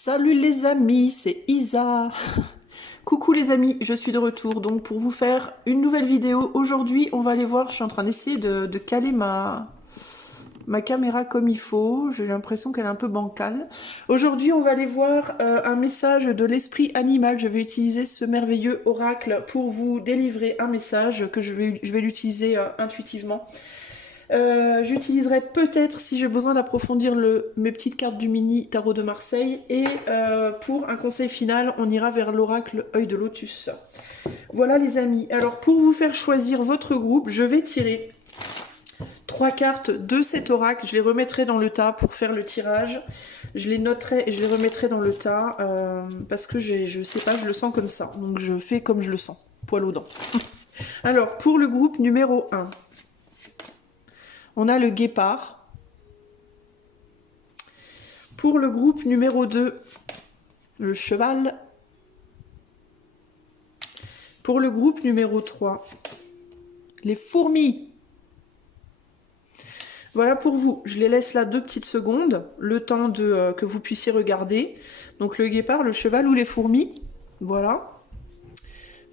Salut les amis, c'est Isa. Coucou les amis, je suis de retour donc pour vous faire une nouvelle vidéo. Aujourd'hui, on va aller voir, je suis en train d'essayer de caler ma caméra comme il faut. J'ai l'impression qu'elle est un peu bancale. Aujourd'hui, on va aller voir un message de l'esprit animal. Je vais utiliser ce merveilleux oracle pour vous délivrer un message que je vais l'utiliser intuitivement. J'utiliserai peut-être, si j'ai besoin d'approfondir mes petites cartes du mini tarot de Marseille. Et pour un conseil final, on ira vers l'oracle œil de lotus. Voilà les amis. Alors pour vous faire choisir votre groupe, je vais tirer 3 cartes de cet oracle. Je les remettrai dans le tas pour faire le tirage. Je les noterai et je les remettrai dans le tas parce que je sais pas, je le sens comme ça. Donc je fais comme je le sens. Poil aux dents. Alors pour le groupe numéro 1. On a le guépard. Pour le groupe numéro 2, le cheval. Pour le groupe numéro 3, les fourmis. Voilà pour vous. Je les laisse là 2 petites secondes, le temps que vous puissiez regarder. Donc le guépard, le cheval ou les fourmis. Voilà.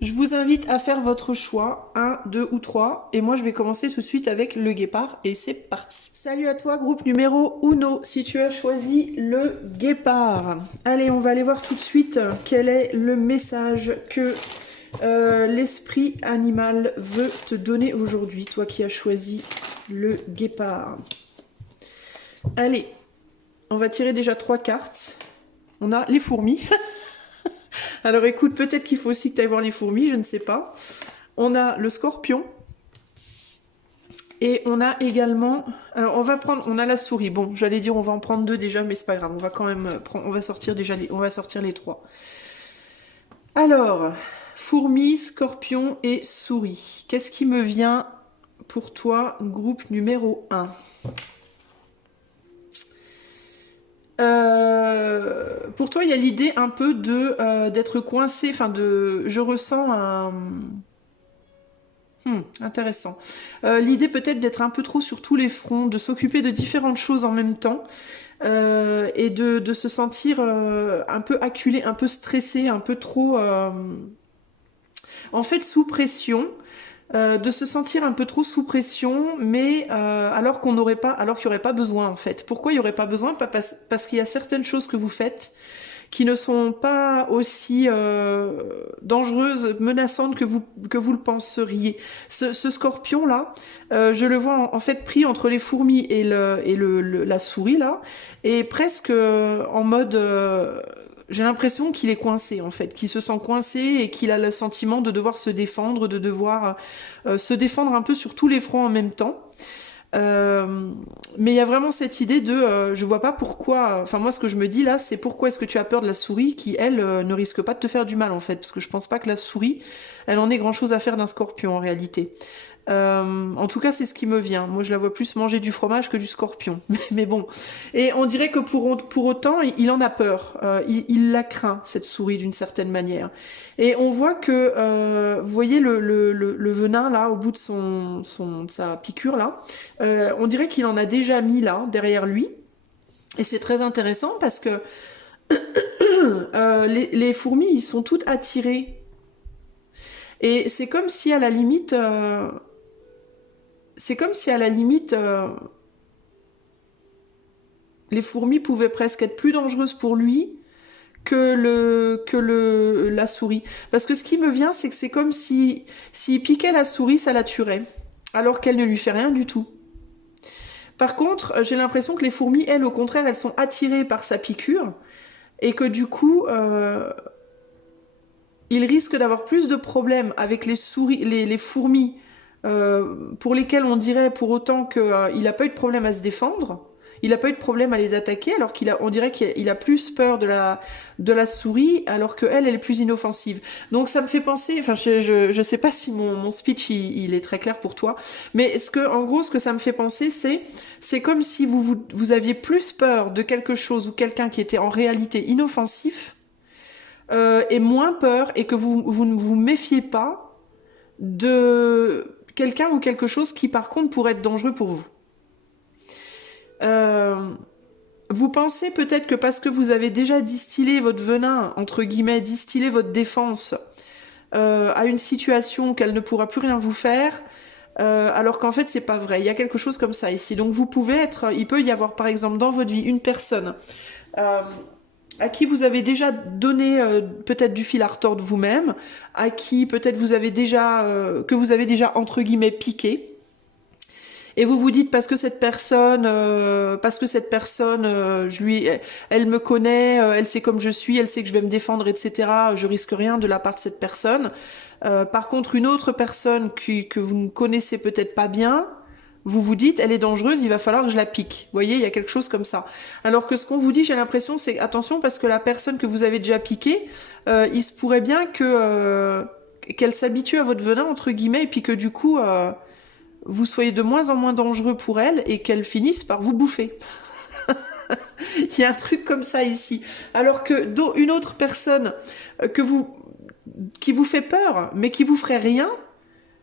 Je vous invite à faire votre choix, 1, 2 ou 3. Et moi, je vais commencer tout de suite avec le guépard. Et c'est parti. Salut à toi, groupe numéro 1, si tu as choisi le guépard. Allez, on va aller voir tout de suite quel est le message que l'esprit animal veut te donner aujourd'hui. Toi qui as choisi le guépard. Allez, on va tirer déjà 3 cartes. On a les fourmis. Alors écoute, peut-être qu'il faut aussi que tu ailles voir les fourmis, je ne sais pas. On a le scorpion. Et on a également... Alors on a la souris. Bon, j'allais dire on va en prendre 2 déjà, mais c'est pas grave. On va quand même on va sortir déjà on va sortir les 3. Alors, fourmis, scorpion et souris. Qu'est-ce qui me vient pour toi, groupe numéro 1 ? Pour toi, il y a l'idée un peu d'être coincé, enfin je ressens un... intéressant. L'idée peut-être d'être un peu trop sur tous les fronts, de s'occuper de différentes choses en même temps, et de se sentir un peu acculé, un peu stressé, un peu trop... en fait, sous pression. De se sentir un peu trop sous pression, mais alors qu'il n'y aurait pas besoin en fait. Pourquoi il n'y aurait pas besoin ? Parce qu'il y a certaines choses que vous faites qui ne sont pas aussi dangereuses, menaçantes que vous le penseriez. Ce scorpion là, je le vois en fait pris entre les fourmis et la souris là, et presque en mode... j'ai l'impression qu'il est coincé en fait, qu'il se sent coincé et qu'il a le sentiment de devoir se défendre, de devoir se défendre un peu sur tous les fronts en même temps. Mais il y a vraiment cette idée de je vois pas pourquoi, enfin moi ce que je me dis là c'est pourquoi est-ce que tu as peur de la souris qui elle ne risque pas de te faire du mal en fait, parce que je pense pas que la souris elle en ait grand chose à faire d'un scorpion en réalité. En tout cas c'est ce qui me vient, moi je la vois plus manger du fromage que du scorpion. Mais bon, et on dirait que pour autant il en a peur, il la craint cette souris d'une certaine manière. Et on voit que vous voyez le venin là au bout de de sa piqûre là, on dirait qu'il en a déjà mis là derrière lui. Et c'est très intéressant parce que les fourmis ils sont toutes attirées. Et c'est comme si à la limite les fourmis pouvaient presque être plus dangereuses pour lui que la souris. Parce que ce qui me vient, c'est que c'est comme si s'il piquait la souris, ça la tuerait, alors qu'elle ne lui fait rien du tout. Par contre, j'ai l'impression que les fourmis, elles, au contraire, elles sont attirées par sa piqûre, et que du coup, il risque d'avoir plus de problèmes avec les fourmis, pour lesquelles on dirait pour autant qu'il n'a pas eu de problème à se défendre, il n'a pas eu de problème à les attaquer, alors on dirait qu'il a plus peur de la souris, alors qu'elle, elle est plus inoffensive. Donc ça me fait penser, enfin je sais pas si mon speech il est très clair pour toi, mais en gros ce que ça me fait penser, c'est comme si vous aviez plus peur de quelque chose ou quelqu'un qui était en réalité inoffensif, et moins peur, et que vous ne vous méfiez pas de quelqu'un ou quelque chose qui par contre pourrait être dangereux pour vous. Vous pensez peut-être que parce que vous avez déjà distillé votre venin, entre guillemets, distillé votre défense à une situation qu'elle ne pourra plus rien vous faire, alors qu'en fait c'est pas vrai. Il y a quelque chose comme ça ici. Donc vous pouvez être, il peut y avoir par exemple dans votre vie une personne euh, à qui vous avez déjà donné peut-être du fil à retordre vous-même, à qui peut-être vous avez déjà que vous avez déjà entre guillemets piqué. Et vous vous dites parce que cette personne, elle me connaît, elle sait comme je suis, elle sait que je vais me défendre, etc. Je risque rien de la part de cette personne. Par contre, une autre personne que vous ne connaissez peut-être pas bien, vous vous dites, elle est dangereuse, il va falloir que je la pique. Vous voyez, il y a quelque chose comme ça. Alors que ce qu'on vous dit, j'ai l'impression, c'est attention parce que la personne que vous avez déjà piquée, il se pourrait bien que qu'elle s'habitue à votre venin entre guillemets et puis que du coup vous soyez de moins en moins dangereux pour elle et qu'elle finisse par vous bouffer. Il y a un truc comme ça ici. Alors que une autre personne qui vous fait peur, mais qui vous ferait rien,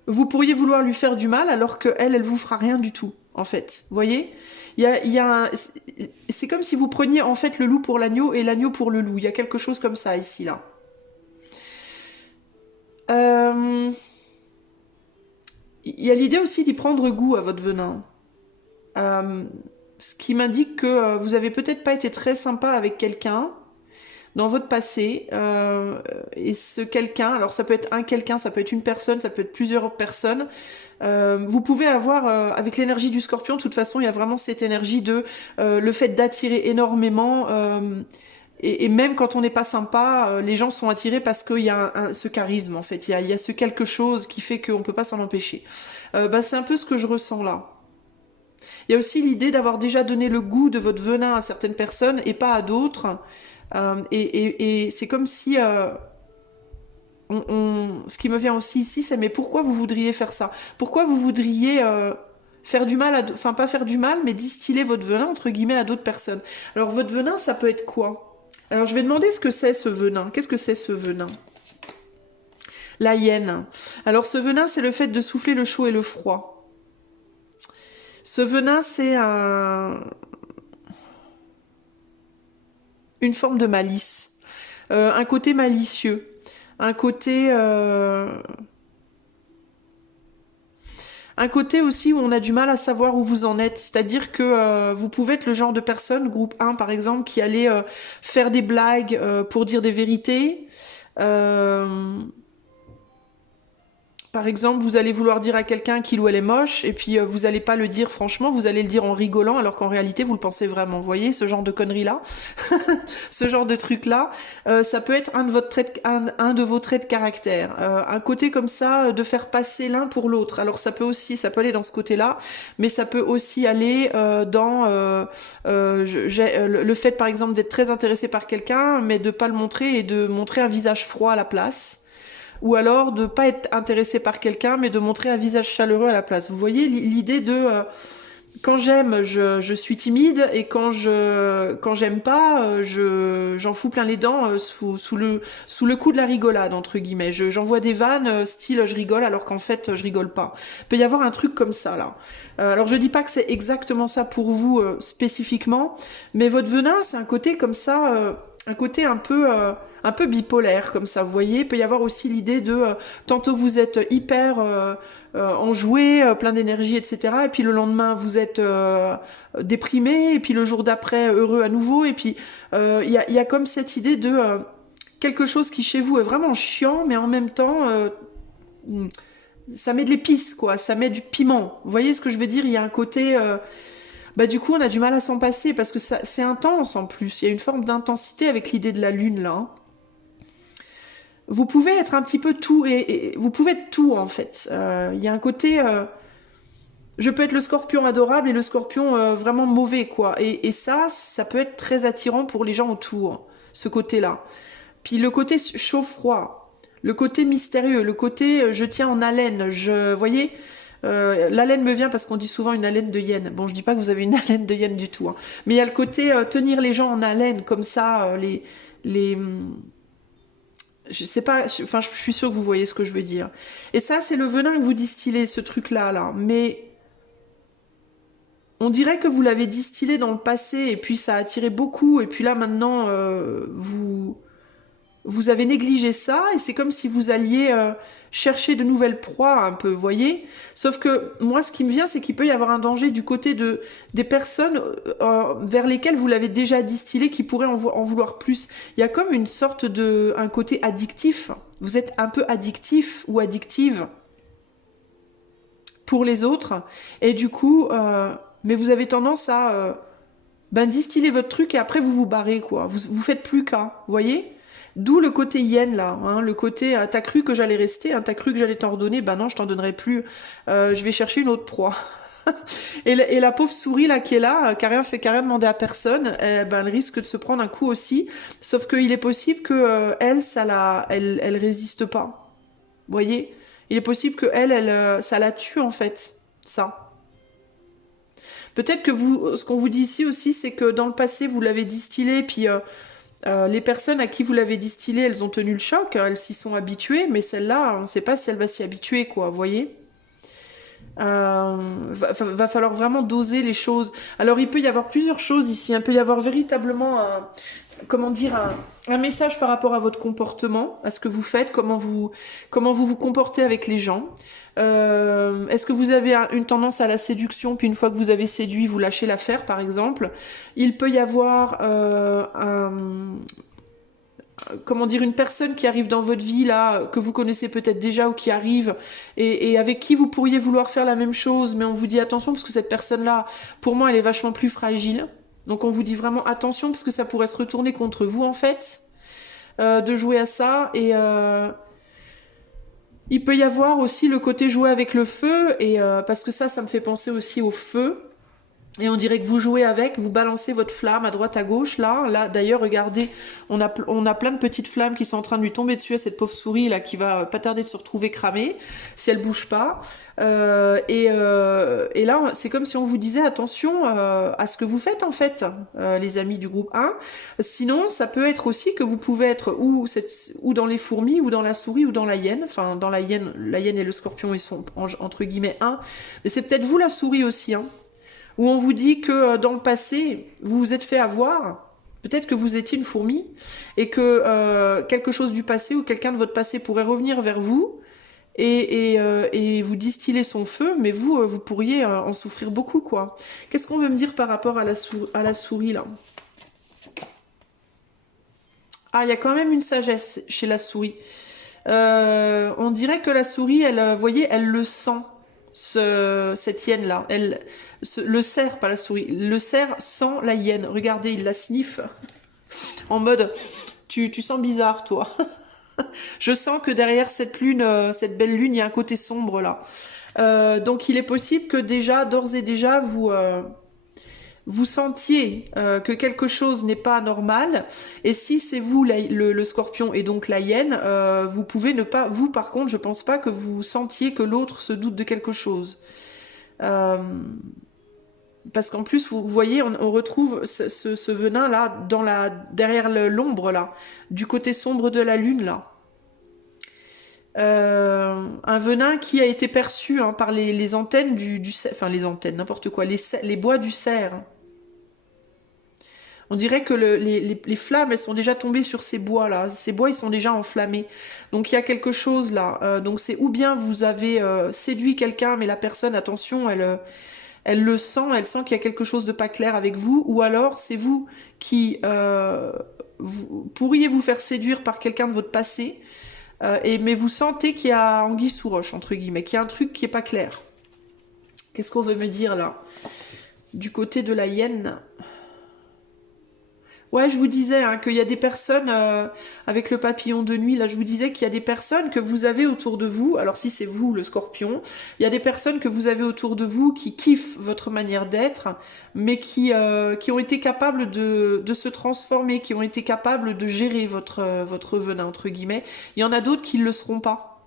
vous pourriez vouloir lui faire du mal alors qu'elle, elle vous fera rien du tout, en fait. Vous voyez, c'est comme si vous preniez en fait le loup pour l'agneau et l'agneau pour le loup. Il y a quelque chose comme ça ici, là. Il y a l'idée aussi d'y prendre goût à votre venin. Euh, Ce qui m'indique que vous avez peut-être pas été très sympa avec quelqu'un dans votre passé. Et ce quelqu'un, alors ça peut être un quelqu'un, ça peut être une personne, ça peut être plusieurs personnes. Vous pouvez avoir, avec l'énergie du scorpion, de toute façon, il y a vraiment cette énergie de le fait d'attirer énormément. Et même quand on n'est pas sympa, les gens sont attirés parce qu'il y a ce charisme, en fait. Il y a ce quelque chose qui fait qu'on ne peut pas s'en empêcher. Bah, c'est un peu ce que je ressens là. Il y a aussi l'idée d'avoir déjà donné le goût de votre venin à certaines personnes et pas à d'autres. Et c'est comme si... ce qui me vient aussi ici, c'est mais pourquoi vous voudriez faire ça? Pourquoi vous voudriez faire du mal enfin pas faire du mal, mais distiller votre venin, entre guillemets, à d'autres personnes? Alors votre venin, ça peut être quoi? Alors je vais demander ce que c'est ce venin. Qu'est-ce que c'est ce venin? La hyène. Alors ce venin, c'est le fait de souffler le chaud et le froid. Ce venin, c'est une forme de malice, un côté malicieux, un côté aussi où on a du mal à savoir où vous en êtes. C'est-à-dire que vous pouvez être le genre de personne, groupe 1 par exemple, qui allait faire des blagues pour dire des vérités. Par exemple, vous allez vouloir dire à quelqu'un qu'il ou elle est moche, et puis vous allez pas le dire franchement, vous allez le dire en rigolant, alors qu'en réalité, vous le pensez vraiment. Vous voyez, ce genre de conneries-là, ce genre de truc-là, ça peut être un de vos traits de caractère. Un côté comme ça, de faire passer l'un pour l'autre. Alors ça peut aller dans ce côté-là, mais ça peut aussi aller dans le fait, par exemple, d'être très intéressé par quelqu'un, mais de pas le montrer et de montrer un visage froid à la place. Ou alors de pas être intéressé par quelqu'un, mais de montrer un visage chaleureux à la place. Vous voyez l'idée de quand j'aime, je suis timide, et quand j'aime pas, j'en fous plein les dents sous le coup de la rigolade entre guillemets. J'envoie des vannes style je rigole alors qu'en fait je rigole pas. Il peut y avoir un truc comme ça là. Alors je dis pas que c'est exactement ça pour vous spécifiquement, mais votre venin c'est un côté comme ça, un côté un peu bipolaire comme ça. Vous voyez, il peut y avoir aussi l'idée de tantôt vous êtes hyper enjoué, plein d'énergie, etc. Et puis le lendemain, vous êtes déprimé, et puis le jour d'après, heureux à nouveau. Et puis, y a comme cette idée de quelque chose qui, chez vous, est vraiment chiant, mais en même temps, ça met de l'épice, quoi. Ça met du piment. Vous voyez ce que je veux dire? Il y a un côté... bah, du coup, on a du mal à s'en passer, parce que c'est intense, en plus. Il y a une forme d'intensité avec l'idée de la lune, là. Hein. Vous pouvez être un petit peu tout, et vous pouvez être tout en fait. Il y a un côté, je peux être le scorpion adorable et le scorpion vraiment mauvais quoi. Et ça peut être très attirant pour les gens autour, ce côté-là. Puis le côté chaud-froid, le côté mystérieux, le côté je tiens en haleine. Vous voyez, l'haleine me vient parce qu'on dit souvent une haleine de hyène. Bon, je dis pas que vous avez une haleine de hyène du tout, hein. Mais il y a le côté tenir les gens en haleine comme ça, les je sais pas, enfin, je suis sûre que vous voyez ce que je veux dire. Et ça, c'est le venin que vous distillez, ce truc-là, là. Mais On dirait que vous l'avez distillé dans le passé et puis ça a attiré beaucoup et puis là maintenant vous avez négligé ça et c'est comme si vous alliez chercher de nouvelles proies un peu, vous voyez. Sauf que moi ce qui me vient c'est qu'il peut y avoir un danger du côté des personnes vers lesquelles vous l'avez déjà distillé qui pourraient en vouloir plus. Il y a comme une sorte un côté addictif. Vous êtes un peu addictif ou addictive pour les autres et du coup mais vous avez tendance à distiller votre truc et après vous vous barrez quoi. Vous faites plus qu'un, vous voyez. D'où le côté yen là, hein, le côté t'as cru que j'allais rester, hein, t'as cru que j'allais t'en redonner, ben non je t'en donnerai plus, je vais chercher une autre proie. Et la pauvre souris là qui est là, qui a rien demandé à personne, elle risque de se prendre un coup aussi, sauf qu'il est possible que elle résiste pas, vous voyez. Il est possible que ça la tue en fait, ça. Peut-être que ce qu'on vous dit ici aussi, c'est que dans le passé, vous l'avez distillé, puis les personnes à qui vous l'avez distillé, elles ont tenu le choc, elles s'y sont habituées, mais celle-là, on ne sait pas si elle va s'y habituer, quoi, vous voyez. Va falloir vraiment doser les choses. Alors, il peut y avoir plusieurs choses ici. Il peut y avoir véritablement comment dire, un message par rapport à votre comportement, à ce que vous faites, comment vous vous comportez avec les gens. Est-ce que vous avez une tendance à la séduction, puis une fois que vous avez séduit, vous lâchez l'affaire, par exemple. Il peut y avoir comment dire, une personne qui arrive dans votre vie, là, que vous connaissez peut-être déjà ou qui arrive, et avec qui vous pourriez vouloir faire la même chose, mais on vous dit attention, parce que cette personne-là, pour moi, elle est vachement plus fragile. Donc on vous dit vraiment attention, parce que ça pourrait se retourner contre vous, en fait, de jouer à ça, et... il peut y avoir aussi le côté jouer avec le feu, et parce que ça me fait penser aussi au feu. Et on dirait que vous jouez avec, vous balancez votre flamme à droite à gauche, là. D'ailleurs, regardez, on a plein de petites flammes qui sont en train de lui tomber dessus à cette pauvre souris, là, qui va pas tarder de se retrouver cramée, si elle bouge pas. Et là, c'est comme si on vous disait attention à ce que vous faites, en fait, les amis du groupe 1. Sinon, ça peut être aussi que vous pouvez être ou dans les fourmis, ou dans la souris, ou dans la hyène. Enfin, dans la hyène et le scorpion, ils sont entre guillemets 1. Mais c'est peut-être vous la souris aussi, hein. Où on vous dit que dans le passé, vous vous êtes fait avoir, peut-être que vous étiez une fourmi, et que quelque chose du passé ou quelqu'un de votre passé pourrait revenir vers vous et vous distiller son feu, mais vous pourriez en souffrir beaucoup, quoi. Qu'est-ce qu'on veut me dire par rapport à la souris, là? Ah, il y a quand même une sagesse chez la souris. On dirait que la souris, vous voyez, elle le sent. Cette hyène là, le cerf, pas la souris, le cerf sent la hyène. Regardez, il la sniffe en mode tu sens bizarre toi. Je sens que derrière cette lune, cette belle lune, il y a un côté sombre là. Donc il est possible que d'ores et déjà vous sentiez que quelque chose n'est pas normal, et si c'est vous le scorpion et donc la hyène, vous pouvez ne pas, vous par contre je pense pas que vous sentiez que l'autre se doute de quelque chose, parce qu'en plus vous voyez on retrouve ce venin là derrière l'ombre là, du côté sombre de la lune là. Un venin qui a été perçu par les antennes enfin les antennes, n'importe quoi, les bois du cerf. On dirait que les flammes, elles sont déjà tombées sur ces bois là. Ces bois, ils sont déjà enflammés. Donc il y a quelque chose là. Donc c'est ou bien vous avez séduit quelqu'un, mais la personne, attention, elle le sent, elle sent qu'il y a quelque chose de pas clair avec vous, ou alors c'est vous qui vous pourriez vous faire séduire par quelqu'un de votre passé. Mais vous sentez qu'il y a anguille sous roche, entre guillemets, qu'il y a un truc qui est pas clair. Qu'est-ce qu'on veut me dire là? Du côté de la hyène. Ouais, je vous disais qu'il y a des personnes, avec le papillon de nuit, là je vous disais qu'il y a des personnes que vous avez autour de vous, alors si c'est vous le scorpion, il y a des personnes que vous avez autour de vous qui kiffent votre manière d'être, mais qui ont été capables de se transformer, qui ont été capables de gérer votre venin, entre guillemets. Il y en a d'autres qui ne le seront pas.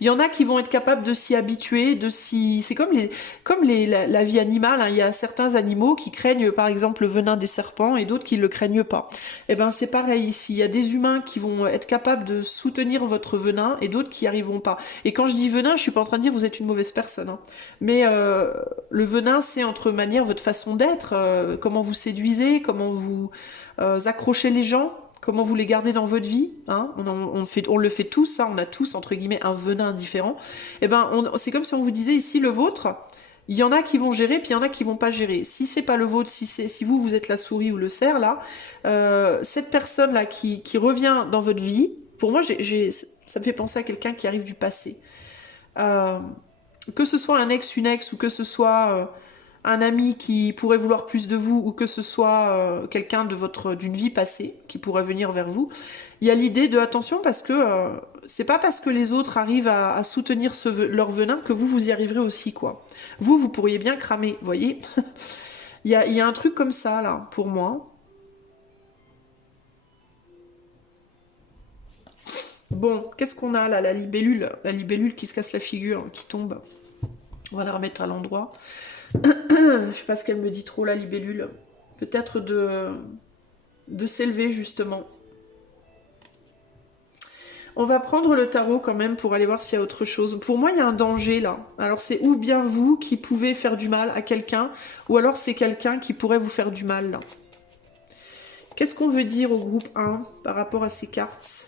Il y en a qui vont être capables de s'y habituer, c'est la vie animale, hein. Il y a certains animaux qui craignent par exemple le venin des serpents et d'autres qui le craignent pas. Et ben c'est pareil ici, il y a des humains qui vont être capables de soutenir votre venin et d'autres qui n'y arriveront pas. Et quand je dis venin, je suis pas en train de dire vous êtes une mauvaise personne, hein. Mais le venin, c'est entre manière votre façon d'être, comment vous séduisez, comment vous accrochez les gens, comment vous les gardez dans votre vie, hein. On le fait tous, hein. On a tous entre guillemets un venin différent. Et ben c'est comme si on vous disait ici le vôtre. Il y en a qui vont gérer, puis il y en a qui vont pas gérer. Si c'est pas le vôtre, si vous êtes la souris ou le cerf là, cette personne là qui revient dans votre vie, pour moi ça me fait penser à quelqu'un qui arrive du passé. Que ce soit un ex, une ex, ou que ce soit un ami qui pourrait vouloir plus de vous, ou que ce soit quelqu'un d'une vie passée qui pourrait venir vers vous, il y a l'idée de attention parce que c'est pas parce que les autres arrivent à soutenir leur venin que vous y arriverez aussi, quoi. Vous pourriez bien cramer, vous voyez. Il y a un truc comme ça, là, pour moi. Bon, qu'est-ce qu'on a là? La libellule qui se casse la figure, qui tombe. On va la remettre à l'endroit. Je sais pas ce qu'elle me dit trop, la libellule. Peut-être de s'élever, justement. On va prendre le tarot quand même pour aller voir s'il y a autre chose. Pour moi, il y a un danger là. Alors c'est ou bien vous qui pouvez faire du mal à quelqu'un, ou alors c'est quelqu'un qui pourrait vous faire du mal là. Qu'est-ce qu'on veut dire au groupe 1 par rapport à ces cartes?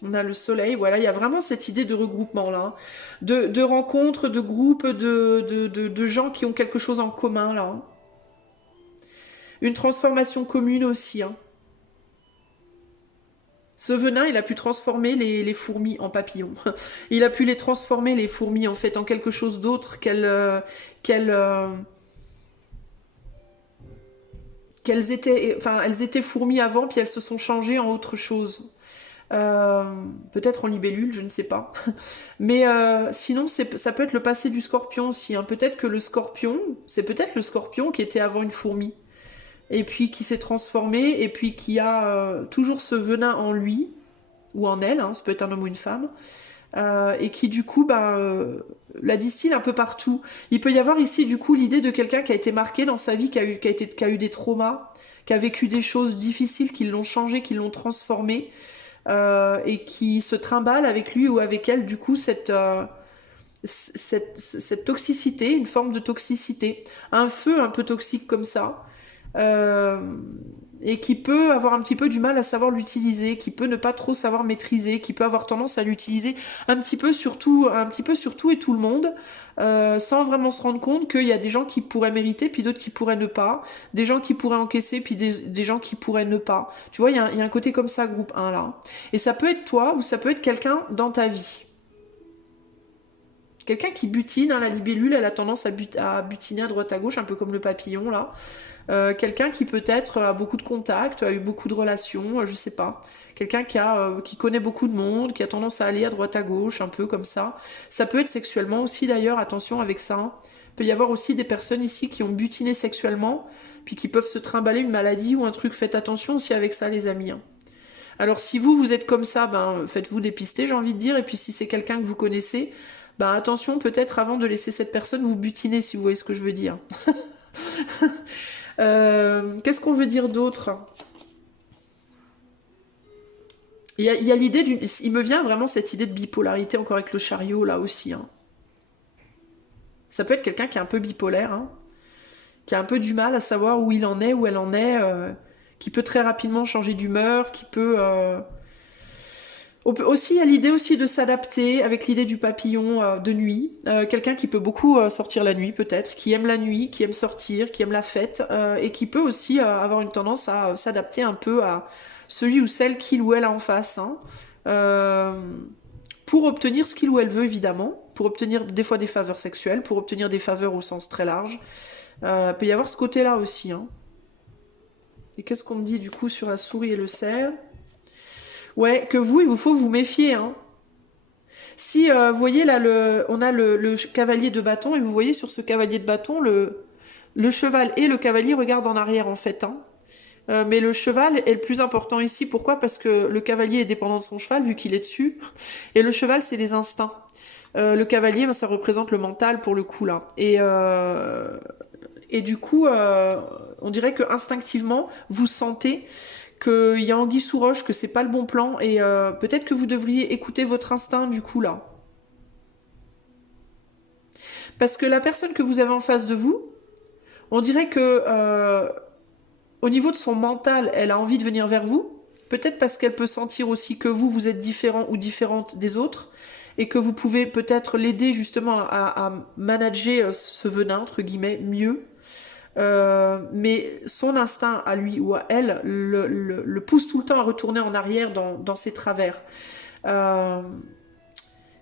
On a le soleil, voilà, il y a vraiment cette idée de regroupement là, hein. De rencontres, de groupes, de gens qui ont quelque chose en commun là, hein. Une transformation commune aussi, hein. Ce venin, il a pu transformer les fourmis en papillons. Il a pu les transformer, les fourmis, en fait, en quelque chose d'autre qu'elles étaient fourmis avant, puis elles se sont changées en autre chose. Peut-être en libellule, je ne sais pas. Mais sinon, ça peut être le passé du scorpion aussi, hein. Peut-être que c'est peut-être le scorpion qui était avant une fourmi. Et puis qui s'est transformé, et puis qui a toujours ce venin en lui, ou en elle, hein, ça peut être un homme ou une femme, et qui du coup la distille un peu partout. Il peut y avoir ici du coup l'idée de quelqu'un qui a été marqué dans sa vie, qui a eu des traumas, qui a vécu des choses difficiles, qui l'ont changé, qui l'ont transformé, et qui se trimballe avec lui ou avec elle du coup cette toxicité, une forme de toxicité, un feu un peu toxique comme ça. Et qui peut avoir un petit peu du mal à savoir l'utiliser, qui peut ne pas trop savoir maîtriser, qui peut avoir tendance à l'utiliser un petit peu sur tout et tout le monde, sans vraiment se rendre compte qu'il y a des gens qui pourraient mériter, puis d'autres qui pourraient ne pas, des gens qui pourraient encaisser, puis des gens qui pourraient ne pas. Tu vois, il y a un côté comme ça, groupe 1 là. Et ça peut être toi, ou ça peut être quelqu'un dans ta vie. Quelqu'un qui butine, hein, la libellule, elle a tendance à butiner à droite à gauche, un peu comme le papillon là. Quelqu'un qui peut-être a beaucoup de contacts, a eu beaucoup de relations, je sais pas. Quelqu'un qui connaît beaucoup de monde, qui a tendance à aller à droite à gauche, un peu comme ça. Ça peut être sexuellement aussi d'ailleurs, attention avec ça, hein. Il peut y avoir aussi des personnes ici qui ont butiné sexuellement, puis qui peuvent se trimballer une maladie ou un truc. Faites attention aussi avec ça les amis, hein. Alors si vous êtes comme ça, faites-vous dépister, j'ai envie de dire. Et puis si c'est quelqu'un que vous connaissez, attention peut-être avant de laisser cette personne vous butiner, si vous voyez ce que je veux dire. Qu'est-ce qu'on veut dire d'autre? Il y a l'idée d'une... Il me vient vraiment cette idée de bipolarité, encore avec le chariot, là aussi, hein. Ça peut être quelqu'un qui est un peu bipolaire, hein, qui a un peu du mal à savoir où il en est, où elle en est, qui peut très rapidement changer d'humeur, qui peut... Aussi, il y a l'idée aussi de s'adapter avec l'idée du papillon de nuit. Quelqu'un qui peut beaucoup sortir la nuit peut-être, qui aime la nuit, qui aime sortir, qui aime la fête, et qui peut aussi avoir une tendance à s'adapter un peu à celui ou celle qu'il ou elle a en face, hein, pour obtenir ce qu'il ou elle veut évidemment, pour obtenir des fois des faveurs sexuelles, pour obtenir des faveurs au sens très large. Il peut y avoir ce côté-là aussi, hein. Et qu'est-ce qu'on me dit du coup sur la souris et le cerf? Ouais, que vous, il vous faut vous méfier, hein. Si, vous voyez là, on a le cavalier de bâton, et vous voyez sur ce cavalier de bâton, le cheval et le cavalier regardent en arrière en fait, hein. Mais le cheval est le plus important ici. Pourquoi? Parce que le cavalier est dépendant de son cheval, vu qu'il est dessus. Et le cheval, c'est les instincts. Le cavalier, ben, ça représente le mental pour le coup, là. Et du coup, on dirait que instinctivement, vous sentez qu'il y a anguille sous roche, que c'est pas le bon plan. Et peut-être que vous devriez écouter votre instinct, du coup, là. Parce que la personne que vous avez en face de vous, on dirait que au niveau de son mental, elle a envie de venir vers vous. Peut-être parce qu'elle peut sentir aussi que vous, vous êtes différent ou différente des autres. Et que vous pouvez peut-être l'aider justement à manager ce venin, entre guillemets, mieux. Mais son instinct à lui ou à elle le pousse tout le temps à retourner en arrière dans ses travers.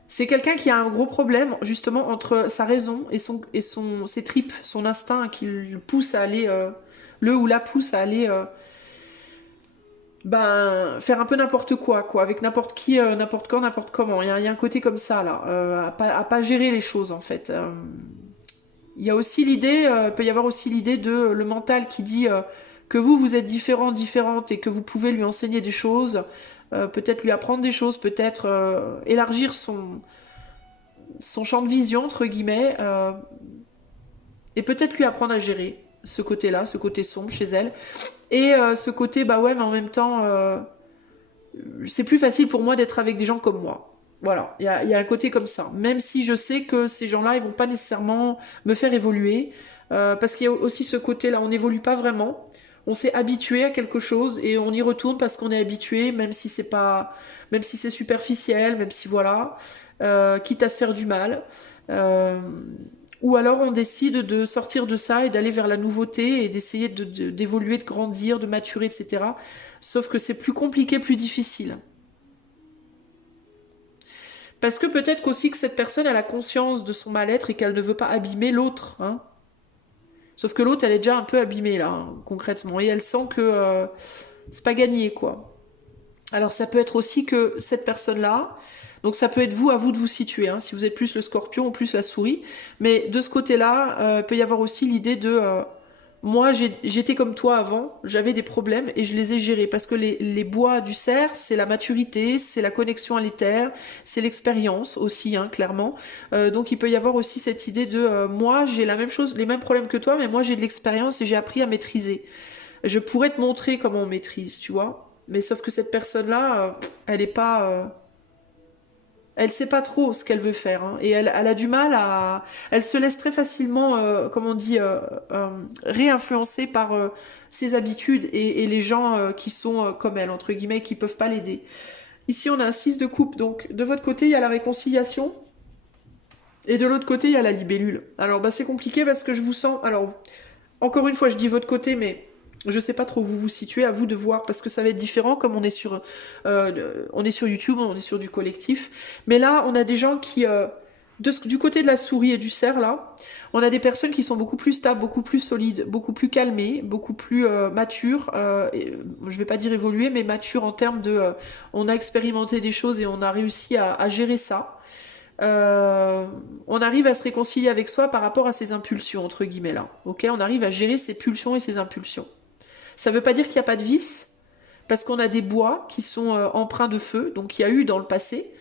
C'est quelqu'un qui a un gros problème justement entre sa raison et ses tripes, son instinct qui le pousse à aller, le ou la pousse à aller ben, faire un peu n'importe quoi, avec n'importe qui, n'importe quand, n'importe comment. Il y a un côté comme ça, là, à pas gérer les choses, en fait. Il y a aussi l'idée, peut y avoir aussi l'idée de le mental qui dit que vous êtes différent, différente, et que vous pouvez lui enseigner des choses, peut-être lui apprendre des choses, peut-être élargir son champ de vision, entre guillemets, et peut-être lui apprendre à gérer ce côté-là, ce côté sombre chez elle. Et ce côté, bah ouais, mais en même temps, c'est plus facile pour moi d'être avec des gens comme moi. Voilà, il y a un côté comme ça. Même si je sais que ces gens-là, ils vont pas nécessairement me faire évoluer. Parce qu'il y a aussi ce côté-là, on n'évolue pas vraiment. On s'est habitué à quelque chose et on y retourne parce qu'on est habitué, même si c'est pas, même si c'est superficiel, même si voilà, quitte à se faire du mal. Ou alors on décide de sortir de ça et d'aller vers la nouveauté et d'essayer d'évoluer, de grandir, de maturer, etc. Sauf que c'est plus compliqué, plus difficile. Parce que peut-être qu'aussi que cette personne elle a conscience de son mal-être et qu'elle ne veut pas abîmer l'autre. Hein. Sauf que l'autre elle est déjà un peu abîmée là, hein, concrètement. Et elle sent que c'est pas gagné quoi. Alors ça peut être aussi que cette personne-là, donc ça peut être vous, à vous de vous situer, hein, si vous êtes plus le scorpion ou plus la souris. Mais de ce côté-là, peut y avoir aussi l'idée de moi j'étais comme toi avant, j'avais des problèmes et je les ai gérés. Parce que les bois du cerf, c'est la maturité, c'est la connexion à l'éther, c'est l'expérience aussi, hein, clairement. Donc il peut y avoir aussi cette idée de moi j'ai la même chose, les mêmes problèmes que toi, mais moi j'ai de l'expérience et j'ai appris à maîtriser. Je pourrais te montrer comment on maîtrise, tu vois. Mais sauf que cette personne-là, elle est pas, elle sait pas trop ce qu'elle veut faire, hein, et elle a du mal à, elle se laisse très facilement, comme on dit, réinfluencer par ses habitudes et les gens qui sont comme elle entre guillemets, qui peuvent pas l'aider. Ici, on a un 6 de coupe, donc de votre côté, il y a la réconciliation. Et de l'autre côté, il y a la libellule. Alors, bah, c'est compliqué parce que je vous sens. Alors, encore une fois, je dis votre côté, mais je sais pas trop où vous vous situez, à vous de voir, parce que ça va être différent, comme on est sur YouTube, on est sur du collectif. Mais là, on a des gens qui, du côté de la souris et du cerf, là, on a des personnes qui sont beaucoup plus stables, beaucoup plus solides, beaucoup plus calmées, beaucoup plus matures. Je vais pas dire évoluer, mais matures en termes de, on a expérimenté des choses et on a réussi à gérer ça. On arrive à se réconcilier avec soi par rapport à ses impulsions, entre guillemets là. Ok, on arrive à gérer ses pulsions et ses impulsions. Ça ne veut pas dire qu'il n'y a pas de vice, parce qu'on a des bois qui sont empreints de feu, donc il y a eu dans le passé,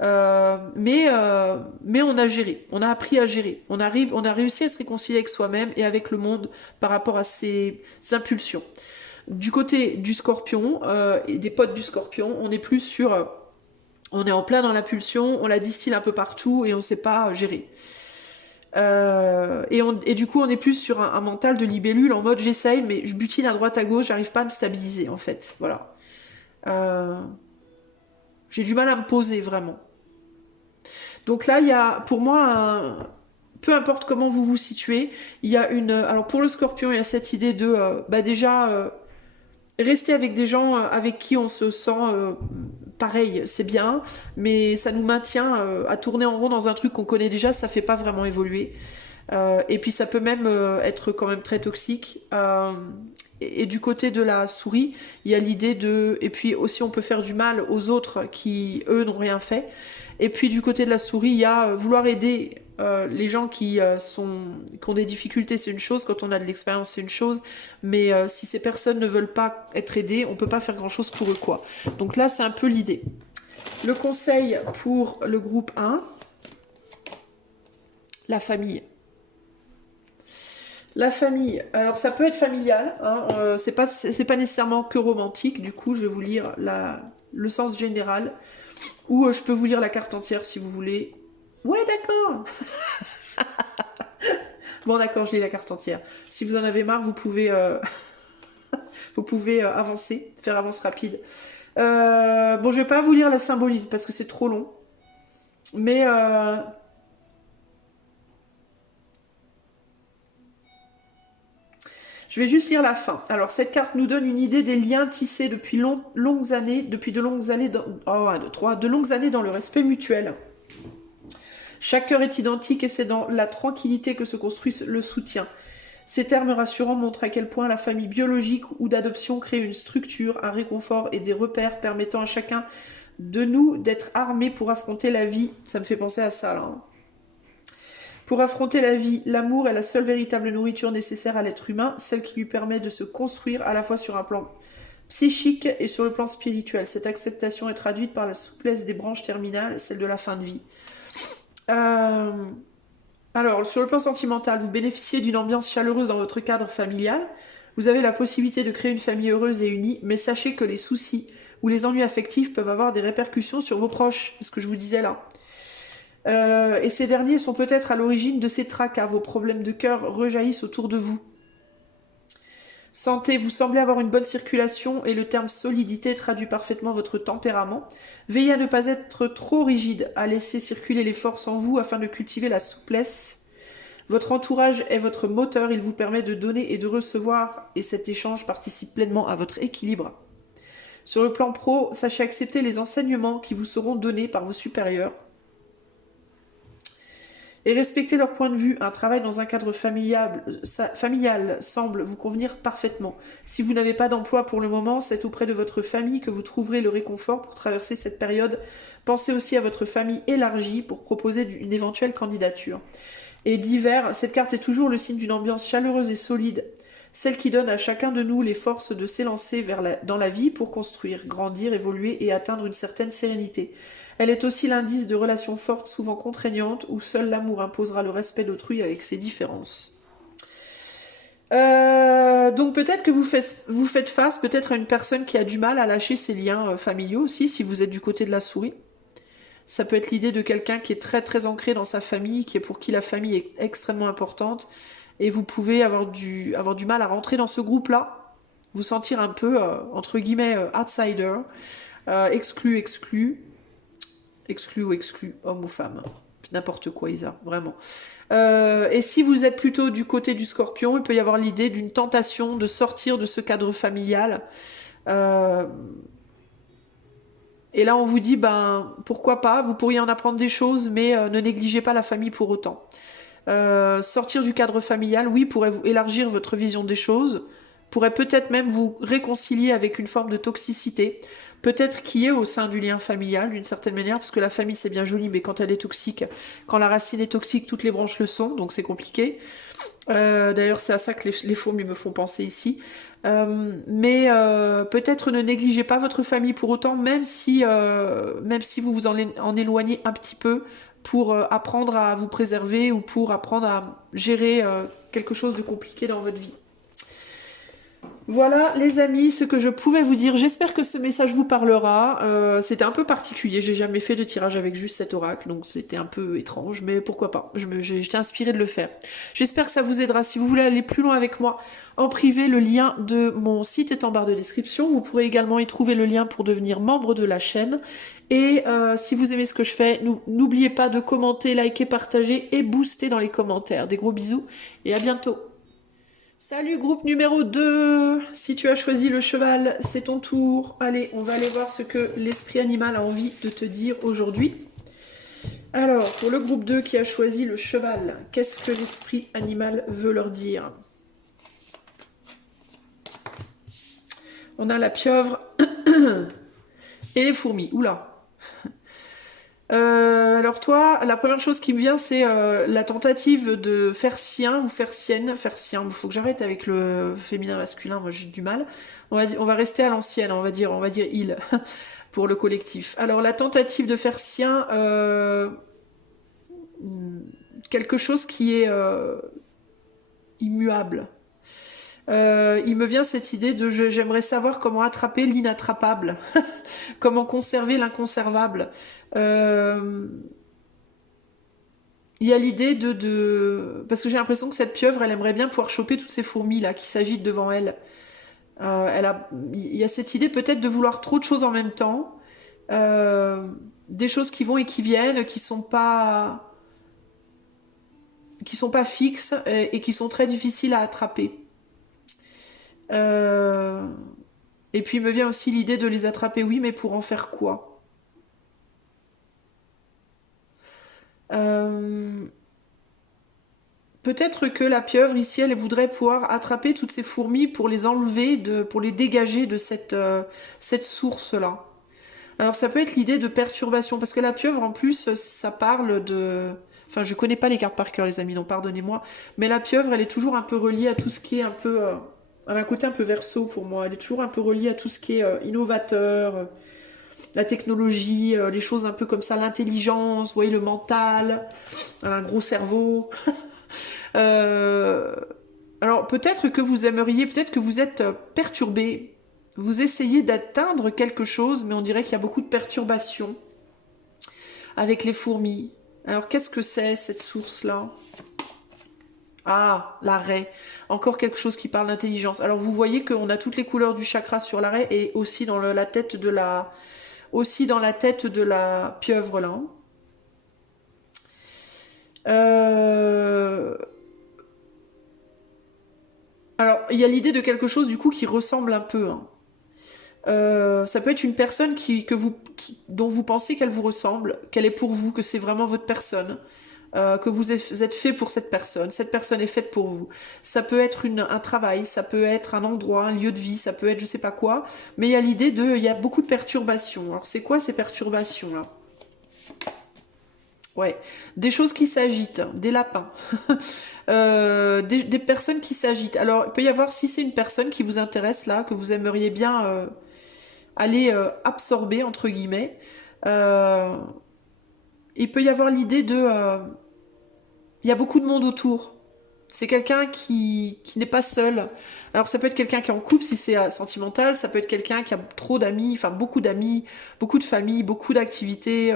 mais on a géré, on a appris à gérer. On a réussi à se réconcilier avec soi-même et avec le monde par rapport à ses impulsions. Du côté du scorpion et des potes du scorpion, on est plus sur... on est en plein dans la pulsion, on la distille un peu partout et on ne sait pas gérer. Et du coup, on est plus sur un mental de libellule en mode j'essaye, mais je butine à droite à gauche, j'arrive pas à me stabiliser en fait. Voilà. J'ai du mal à me poser vraiment. Donc là, il y a pour moi, peu importe comment vous vous situez, il y a une. Alors pour le scorpion, il y a cette idée de bah déjà. Rester avec des gens avec qui on se sent pareil, c'est bien, mais ça nous maintient à tourner en rond dans un truc qu'on connaît déjà, ça fait pas vraiment évoluer. Et puis ça peut même être quand même très toxique. Et du côté de la souris, il y a l'idée de... Et puis aussi on peut faire du mal aux autres qui, eux, n'ont rien fait. Et puis du côté de la souris, il y a vouloir aider Les gens qui ont des difficultés, c'est une chose. Quand on a de l'expérience, c'est une chose. Mais si ces personnes ne veulent pas être aidées, on peut pas faire grand-chose pour eux, quoi. Donc là, c'est un peu l'idée. Le conseil pour le groupe 1, la famille. La famille, alors ça peut être familial, hein, c'est pas nécessairement que romantique, du coup je vais vous lire le sens général, ou je peux vous lire la carte entière si vous voulez. Ouais, d'accord. Bon, d'accord, je lis la carte entière. Si vous en avez marre, vous pouvez, vous pouvez avancer, faire avance rapide. Bon, je vais pas vous lire le symbolisme parce que c'est trop long, mais je vais juste lire la fin. Alors, cette carte nous donne une idée des liens tissés depuis de longues années dans le respect mutuel. Chaque cœur est identique et c'est dans la tranquillité que se construit le soutien. Ces termes rassurants montrent à quel point la famille biologique ou d'adoption crée une structure, un réconfort et des repères permettant à chacun de nous d'être armés pour affronter la vie. Ça me fait penser à ça, là. Hein. Pour affronter la vie, l'amour est la seule véritable nourriture nécessaire à l'être humain, celle qui lui permet de se construire à la fois sur un plan psychique et sur le plan spirituel. Cette acceptation est traduite par la souplesse des branches terminales, celle de la fin de vie. Alors, sur le plan sentimental, vous bénéficiez d'une ambiance chaleureuse dans votre cadre familial. Vous avez la possibilité de créer une famille heureuse et unie, mais sachez que les soucis ou les ennuis affectifs peuvent avoir des répercussions sur vos proches, c'est ce que je vous disais là. Et ces derniers sont peut-être à l'origine de ces tracas. Vos problèmes de cœur rejaillissent autour de vous. Santé, vous semblez avoir une bonne circulation et le terme solidité traduit parfaitement votre tempérament. Veillez à ne pas être trop rigide, à laisser circuler les forces en vous afin de cultiver la souplesse. Votre entourage est votre moteur, il vous permet de donner et de recevoir et cet échange participe pleinement à votre équilibre. Sur le plan pro, sachez accepter les enseignements qui vous seront donnés par vos supérieurs. Et respecter leur point de vue. Un travail dans un cadre familial semble vous convenir parfaitement. Si vous n'avez pas d'emploi pour le moment, c'est auprès de votre famille que vous trouverez le réconfort pour traverser cette période. Pensez aussi à votre famille élargie pour proposer une éventuelle candidature. Et d'hiver, cette carte est toujours le signe d'une ambiance chaleureuse et solide, celle qui donne à chacun de nous les forces de s'élancer dans la vie pour construire, grandir, évoluer et atteindre une certaine sérénité. Elle est aussi l'indice de relations fortes, souvent contraignantes, où seul l'amour imposera le respect d'autrui avec ses différences. Donc peut-être que vous faites face peut-être à une personne qui a du mal à lâcher ses liens familiaux aussi, si vous êtes du côté de la souris. Ça peut être l'idée de quelqu'un qui est très très ancré dans sa famille, pour qui la famille est extrêmement importante, et vous pouvez avoir du mal à rentrer dans ce groupe-là, vous sentir un peu, entre guillemets, outsider, exclu, ou exclu, homme ou femme. N'importe quoi, Isa, vraiment. Et si vous êtes plutôt du côté du scorpion, il peut y avoir l'idée d'une tentation de sortir de ce cadre familial. Et là, on vous dit, pourquoi pas, vous pourriez en apprendre des choses, mais ne négligez pas la famille pour autant. Sortir du cadre familial, oui, pourrait vous élargir votre vision des choses, pourrait peut-être même vous réconcilier avec une forme de toxicité, peut-être qui est au sein du lien familial d'une certaine manière, parce que la famille c'est bien joli, mais quand elle est toxique, quand la racine est toxique, toutes les branches le sont, donc c'est compliqué. D'ailleurs c'est à ça que les fourmis me font penser ici. Mais peut-être ne négligez pas votre famille pour autant, même si vous vous en éloignez un petit peu, pour apprendre à vous préserver ou pour apprendre à gérer quelque chose de compliqué dans votre vie. Voilà les amis, ce que je pouvais vous dire. J'espère que ce message vous parlera. C'était un peu particulier, j'ai jamais fait de tirage avec juste cet oracle, donc c'était un peu étrange, mais pourquoi pas. J'étais inspirée de le faire. J'espère que ça vous aidera. Si vous voulez aller plus loin avec moi en privé, le lien de mon site est en barre de description. Vous pourrez également y trouver le lien pour devenir membre de la chaîne. Et si vous aimez ce que je fais, n'oubliez pas de commenter, liker, partager et booster dans les commentaires. Des gros bisous et à bientôt. Salut groupe numéro 2. Si tu as choisi le cheval, c'est ton tour. Allez, on va aller voir ce que l'esprit animal a envie de te dire aujourd'hui. Alors, pour le groupe 2 qui a choisi le cheval, qu'est-ce que l'esprit animal veut leur dire? On a la pieuvre et les fourmis. Oula. Alors toi, la première chose qui me vient, c'est la tentative de faire sien ou faire sienne, faire sien. Il faut que j'arrête avec le féminin masculin, moi j'ai du mal. On va rester à l'ancienne, on va dire il pour le collectif. Alors la tentative de faire sien quelque chose qui est immuable. Il me vient cette idée de j'aimerais savoir comment attraper l'inattrapable, comment conserver l'inconservable. Euh, Il y a l'idée Parce que j'ai l'impression que cette pieuvre, elle aimerait bien pouvoir choper toutes ces fourmis là qui s'agitent devant elle. Il y a cette idée peut-être de vouloir trop de choses en même temps. Euh, des choses qui vont et qui viennent, qui sont pas fixes et qui sont très difficiles à attraper. Euh, et puis il me vient aussi l'idée de les attraper, oui, mais pour en faire quoi? Euh, Peut-être que la pieuvre ici, elle voudrait pouvoir attraper toutes ces fourmis pour les enlever, pour les dégager de cette source-là. Alors ça peut être l'idée de perturbation, parce que la pieuvre en plus, ça parle de... Enfin, je connais pas les cartes par cœur, les amis, donc pardonnez-moi. Mais la pieuvre, elle est toujours un peu reliée à tout ce qui est un peu... elle a un côté un peu verso pour moi. Elle est toujours un peu reliée à tout ce qui est innovateur, la technologie, les choses un peu comme ça, l'intelligence, vous voyez, le mental, un gros cerveau. Euh, alors peut-être que vous aimeriez, peut-être que vous êtes perturbé. Vous essayez d'atteindre quelque chose, mais on dirait qu'il y a beaucoup de perturbations avec les fourmis. Alors qu'est-ce que c'est cette source-là? Ah, l'arrêt. Encore quelque chose qui parle d'intelligence. Alors vous voyez qu'on a toutes les couleurs du chakra sur l'arrêt et aussi dans la tête de aussi dans la tête de la pieuvre là. Euh, Alors, il y a l'idée de quelque chose du coup qui ressemble un peu, hein. Ça peut être une personne dont vous pensez qu'elle vous ressemble, qu'elle est pour vous, que c'est vraiment votre personne, que vous êtes fait pour cette personne est faite pour vous. Ça peut être un travail, ça peut être un endroit, un lieu de vie, ça peut être je sais pas quoi, mais il y a il y a beaucoup de perturbations. Alors c'est quoi ces perturbations-là? Ouais, des choses qui s'agitent, des lapins, des personnes qui s'agitent. Alors, il peut y avoir, si c'est une personne qui vous intéresse là, que vous aimeriez bien aller absorber, entre guillemets, euh, il peut y avoir l'idée il y a beaucoup de monde autour. C'est quelqu'un qui n'est pas seul. Alors ça peut être quelqu'un qui est en couple si c'est sentimental, ça peut être quelqu'un qui a trop d'amis, enfin d'amis, beaucoup de familles, beaucoup d'activités,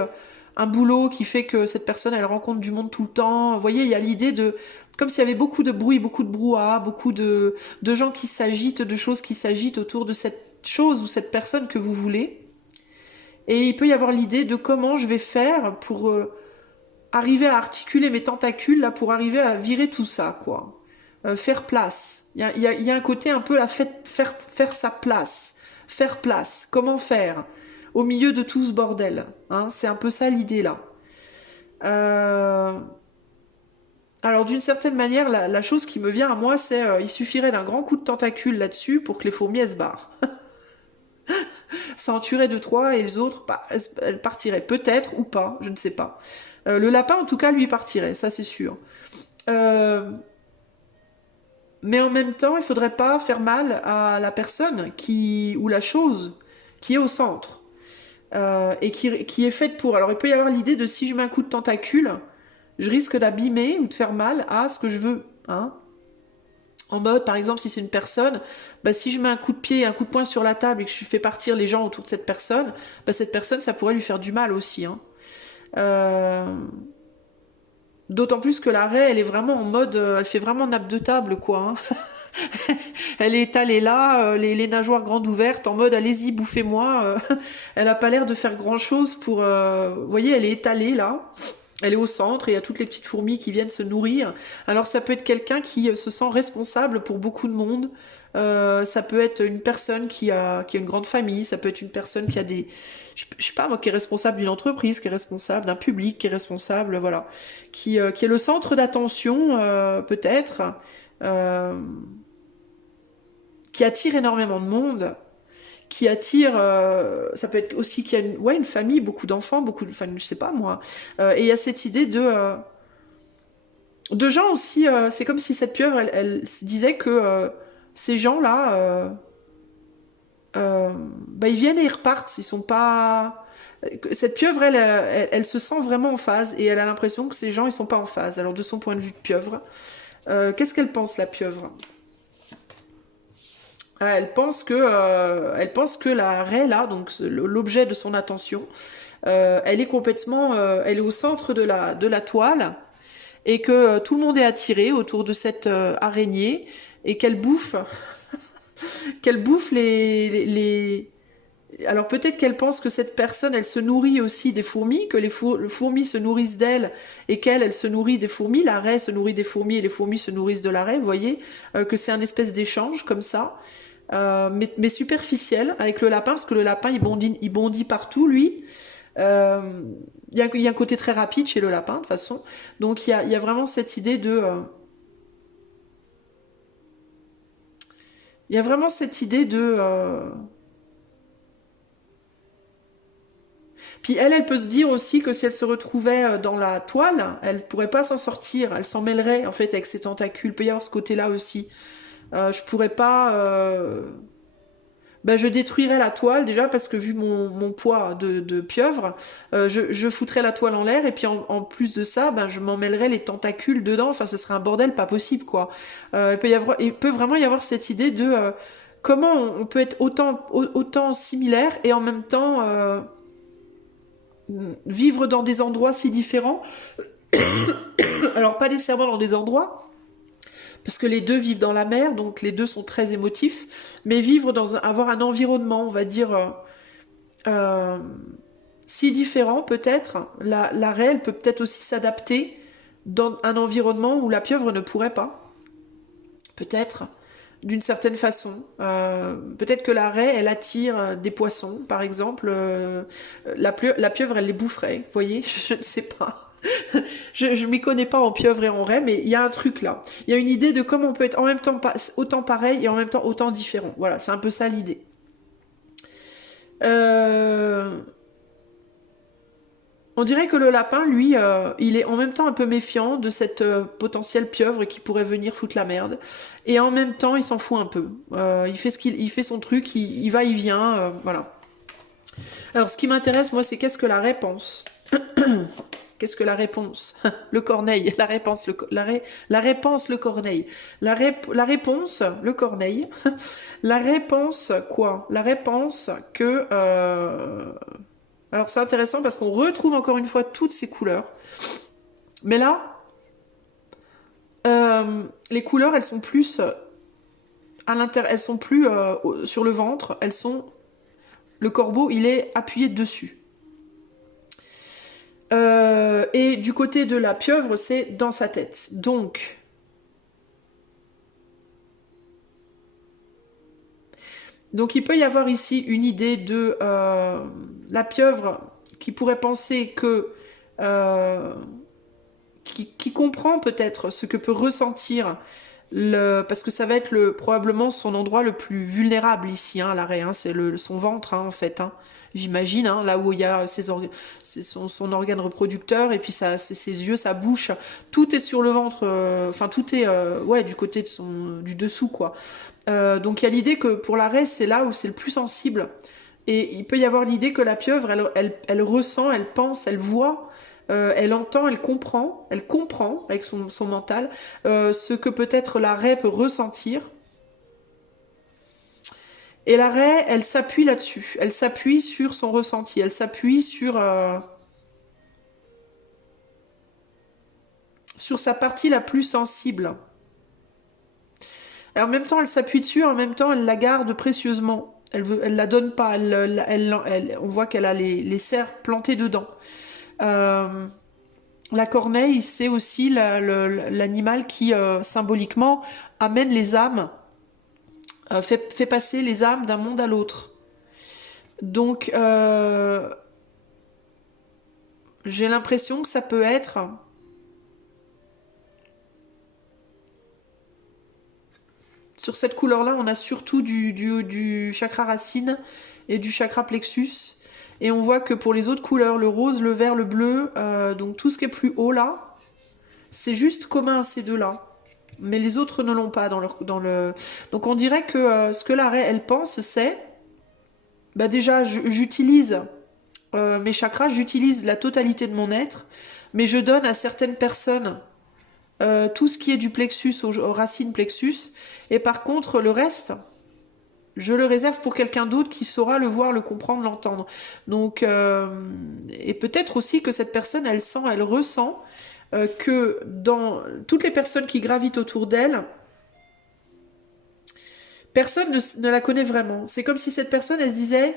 un boulot qui fait que cette personne elle rencontre du monde tout le temps. Vous voyez, il y a l'idée de comme s'il y avait beaucoup de bruit, beaucoup de brouhaha, beaucoup de gens qui s'agitent, de choses qui s'agitent autour de cette chose ou cette personne que vous voulez. Et il peut y avoir l'idée de comment je vais faire pour arriver à articuler mes tentacules là pour arriver à virer tout ça, quoi. Faire place. Il y a un côté un peu la faire sa place. Faire place. Comment faire au milieu de tout ce bordel, hein, c'est un peu ça l'idée là. Euh, Alors d'une certaine manière, la chose qui me vient à moi, c'est il suffirait d'un grand coup de tentacule là-dessus pour que les fourmis elles se barrent. Ça en tuerait deux, trois et les autres, bah, elles partiraient. Peut-être ou pas, je ne sais pas. Le lapin, en tout cas, lui partirait, ça c'est sûr. Euh, mais en même temps, il faudrait pas faire mal à la personne ou la chose qui est au centre et qui est faite pour. Alors il peut y avoir l'idée de si je mets un coup de tentacule, je risque d'abîmer ou de faire mal à ce que je veux, hein. En mode, par exemple, si c'est une personne, bah, si je mets un coup de pied, un coup de poing sur la table et que je fais partir les gens autour de cette personne, ça pourrait lui faire du mal aussi, hein. Euh, D'autant plus que l'arrêt, elle est vraiment en mode, elle fait vraiment nappe de table, quoi, hein. Elle est étalée là, les nageoires grandes ouvertes, en mode, allez-y, bouffez-moi. Elle a pas l'air de faire grand-chose pour... Vous voyez, elle est étalée là. Elle est au centre et il y a toutes les petites fourmis qui viennent se nourrir. Alors ça peut être quelqu'un qui se sent responsable pour beaucoup de monde. Ça peut être une personne qui a une grande famille. Ça peut être une personne qui a je sais pas moi, qui est responsable d'une entreprise, qui est responsable d'un public, qui est responsable, voilà, qui est le centre d'attention peut-être, euh, qui attire énormément de monde, qui attire, ça peut être aussi qu'il y a une famille, beaucoup d'enfants, enfin, je sais pas moi. Et il y a cette idée de gens aussi, c'est comme si cette pieuvre, elle se disait que ces gens-là, bah, ils viennent et ils repartent, ils sont pas... Cette pieuvre, elle se sent vraiment en phase et elle a l'impression que ces gens, ils sont pas en phase. Alors de son point de vue de pieuvre, qu'est-ce qu'elle pense, la pieuvre? Elle pense que la raie, là, donc l'objet de son attention, elle est complètement, elle est au centre de la toile et que tout le monde est attiré autour de cette araignée et qu'elle bouffe Alors peut-être qu'elle pense que cette personne, elle se nourrit aussi des fourmis, que les fourmis se nourrissent d'elle et qu'elle, elle se nourrit des fourmis, la raie se nourrit des fourmis et les fourmis se nourrissent de la raie, vous voyez, que c'est un espèce d'échange comme ça. Mais superficiel avec le lapin, parce que le lapin il bondit partout, lui. Euh, il y a un côté très rapide chez le lapin, de toute façon. Donc il y a vraiment cette idée de. Il y a vraiment cette idée de. Puis elle peut se dire aussi que si elle se retrouvait dans la toile, elle pourrait pas s'en sortir. Elle s'en mêlerait en fait avec ses tentacules. Il peut y avoir ce côté-là aussi. Je pourrais pas. Ben, je détruirais la toile déjà parce que vu mon poids de pieuvre, je foutrais la toile en l'air et puis en plus de ça, ben, je m'en mêlerais les tentacules dedans. Enfin, ce serait un bordel pas possible quoi. Il peut vraiment y avoir cette idée de comment on peut être autant similaire et en même temps vivre dans des endroits si différents. Alors pas nécessairement dans des endroits, parce que les deux vivent dans la mer, donc les deux sont très émotifs, mais avoir un environnement, on va dire, euh, si différent peut-être, la raie, elle peut peut-être aussi s'adapter dans un environnement où la pieuvre ne pourrait pas, peut-être, d'une certaine façon. Peut-être que la raie, elle attire des poissons, par exemple, la pieuvre, elle les boufferait, vous voyez, je ne sais pas. Je m'y connais pas en pieuvre et en raie, mais il y a un truc là. Il y a une idée de comment on peut être en même temps autant pareil et en même temps autant différent. Voilà, c'est un peu ça l'idée. Euh, On dirait que le lapin, lui, il est en même temps un peu méfiant de cette potentielle pieuvre qui pourrait venir foutre la merde. Et en même temps, il s'en fout un peu. Il fait son truc, il va, il vient, voilà. Alors, ce qui m'intéresse, moi, c'est qu'est-ce que la réponse. Qu'est-ce que la réponse? Le corneille, la réponse, la réponse, le corneille. La réponse, le corneille. La réponse, quoi? La réponse que... Alors c'est intéressant parce qu'on retrouve encore une fois toutes ces couleurs. Mais là, les couleurs, elles sont plus à l'intérieur, elles sont plus sur le ventre, elles sont... Le corbeau, il est appuyé dessus. Et du côté de la pieuvre, c'est dans sa tête. Donc il peut y avoir ici une idée de la pieuvre qui pourrait penser que... qui comprend peut-être ce que peut ressentir parce que ça va être probablement son endroit le plus vulnérable ici, hein, l'arrêt, hein, c'est son ventre hein, en fait, hein, j'imagine, hein, là où il y a son organe reproducteur et puis ses yeux, sa bouche, tout est sur le ventre, enfin tout est ouais, du côté du dessous quoi. Donc il y a l'idée que pour l'arrêt c'est là où c'est le plus sensible et il peut y avoir l'idée que la pieuvre elle ressent, elle pense, elle voit. Elle entend, elle comprend avec son mental ce que peut-être la raie peut ressentir. Et la raie, elle s'appuie là-dessus. Elle s'appuie sur son ressenti. Elle s'appuie sur sa partie la plus sensible. Et en même temps, elle s'appuie dessus, en même temps, elle la garde précieusement. Elle la donne pas. On voit qu'elle a les serres plantées dedans. La corneille, c'est aussi l'animal qui, symboliquement, amène les âmes, fait passer les âmes d'un monde à l'autre. Donc, j'ai l'impression que ça peut être... Sur cette couleur-là, on a surtout du chakra racine et du chakra plexus. Et on voit que pour les autres couleurs, le rose, le vert, le bleu, donc tout ce qui est plus haut là, c'est juste commun à ces deux-là. Mais les autres ne l'ont pas dans le... Donc on dirait que ce que la raie, elle pense, c'est... Bah déjà, j'utilise mes chakras, j'utilise la totalité de mon être, mais je donne à certaines personnes tout ce qui est du plexus aux racines plexus, et par contre, le reste... Je le réserve pour quelqu'un d'autre qui saura le voir, le comprendre, l'entendre. Donc, et peut-être aussi que cette personne, elle sent, elle ressent que dans toutes les personnes qui gravitent autour d'elle, personne ne la connaît vraiment. C'est comme si cette personne, elle se disait,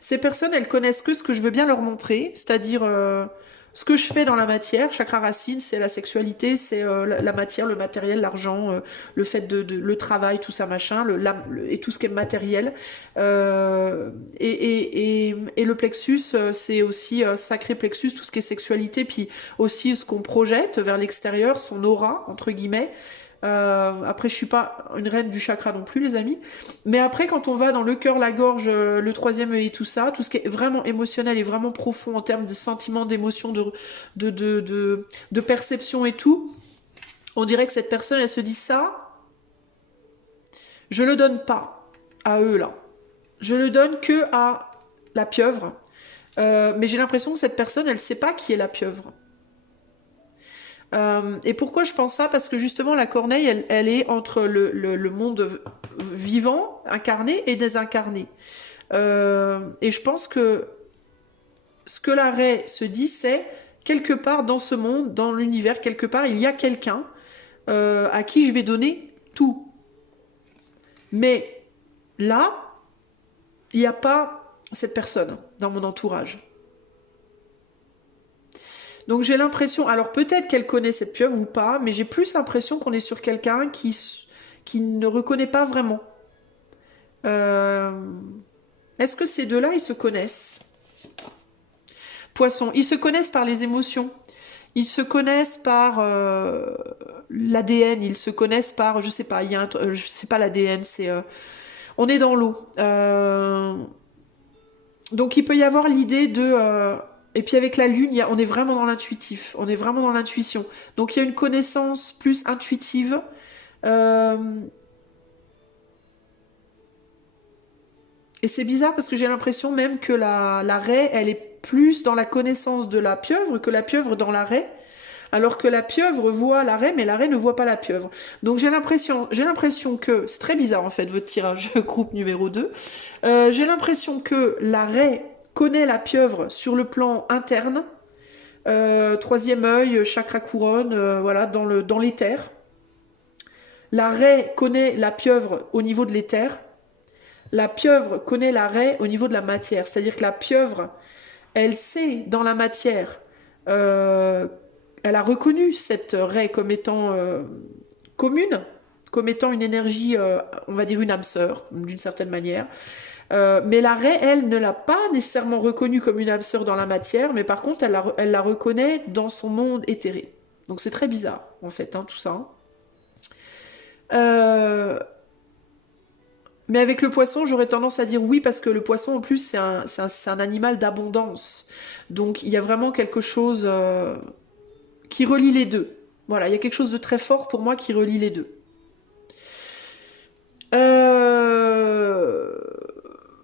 ces personnes, elles connaissent que ce que je veux bien leur montrer, c'est-à-dire ce que je fais dans la matière. Chakra racine, c'est la sexualité, c'est la matière, le matériel, l'argent, le fait le travail, tout ça machin, et tout ce qui est matériel. Et le plexus, c'est aussi sacré plexus, tout ce qui est sexualité, puis aussi ce qu'on projette vers l'extérieur, son aura entre guillemets. Après, je suis pas une reine du chakra non plus, les amis. Mais après, quand on va dans le cœur, la gorge, le troisième œil et tout ça, tout ce qui est vraiment émotionnel et vraiment profond en termes de sentiments, d'émotions, de perception et tout, on dirait que cette personne, elle se dit ça, je le donne pas à eux là. Je le donne que à la pieuvre. Mais j'ai l'impression que cette personne, elle sait pas qui est la pieuvre. Et pourquoi je pense ça? Parce que justement la corneille, elle est entre le monde vivant, incarné et désincarné. Et je pense que ce que la raie se dit, c'est quelque part dans ce monde, dans l'univers, quelque part, il y a quelqu'un à qui je vais donner tout. Mais là, il n'y a pas cette personne dans mon entourage. Donc j'ai l'impression, alors peut-être qu'elle connaît cette pieuvre ou pas, mais j'ai plus l'impression qu'on est sur quelqu'un qui ne reconnaît pas vraiment. Est-ce que ces deux-là, ils se connaissent? Poisson, ils se connaissent par les émotions. Ils se connaissent par l'ADN, ils se connaissent par, je sais pas, il y a je sais pas l'ADN, c'est... on est dans l'eau. Donc il peut y avoir l'idée de... et puis avec la lune, on est vraiment dans l'intuitif, on est vraiment dans l'intuition. Donc il y a une connaissance plus intuitive. Et c'est bizarre parce que j'ai l'impression même que la raie, elle est plus dans la connaissance de la pieuvre que la pieuvre dans la raie. Alors que la pieuvre voit la raie, mais la raie ne voit pas la pieuvre. Donc j'ai l'impression que... C'est très bizarre en fait, votre tirage groupe numéro 2. J'ai l'impression que la raie connaît la pieuvre sur le plan interne. Troisième œil, chakra couronne, voilà, dans l'éther. La raie connaît la pieuvre au niveau de l'éther. La pieuvre connaît la raie au niveau de la matière. C'est-à-dire que la pieuvre, elle sait dans la matière... elle a reconnu cette raie comme étant commune, comme étant une énergie, on va dire une âme sœur, d'une certaine manière. Mais la raie, elle, ne l'a pas nécessairement reconnue comme une âme sœur dans la matière, mais par contre, elle la reconnaît dans son monde éthéré. Donc c'est très bizarre, en fait, hein, tout ça. Mais avec le poisson, j'aurais tendance à dire oui, parce que le poisson, en plus, c'est un animal d'abondance. Donc il y a vraiment quelque chose... qui relie les deux. Voilà, il y a quelque chose de très fort pour moi qui relie les deux.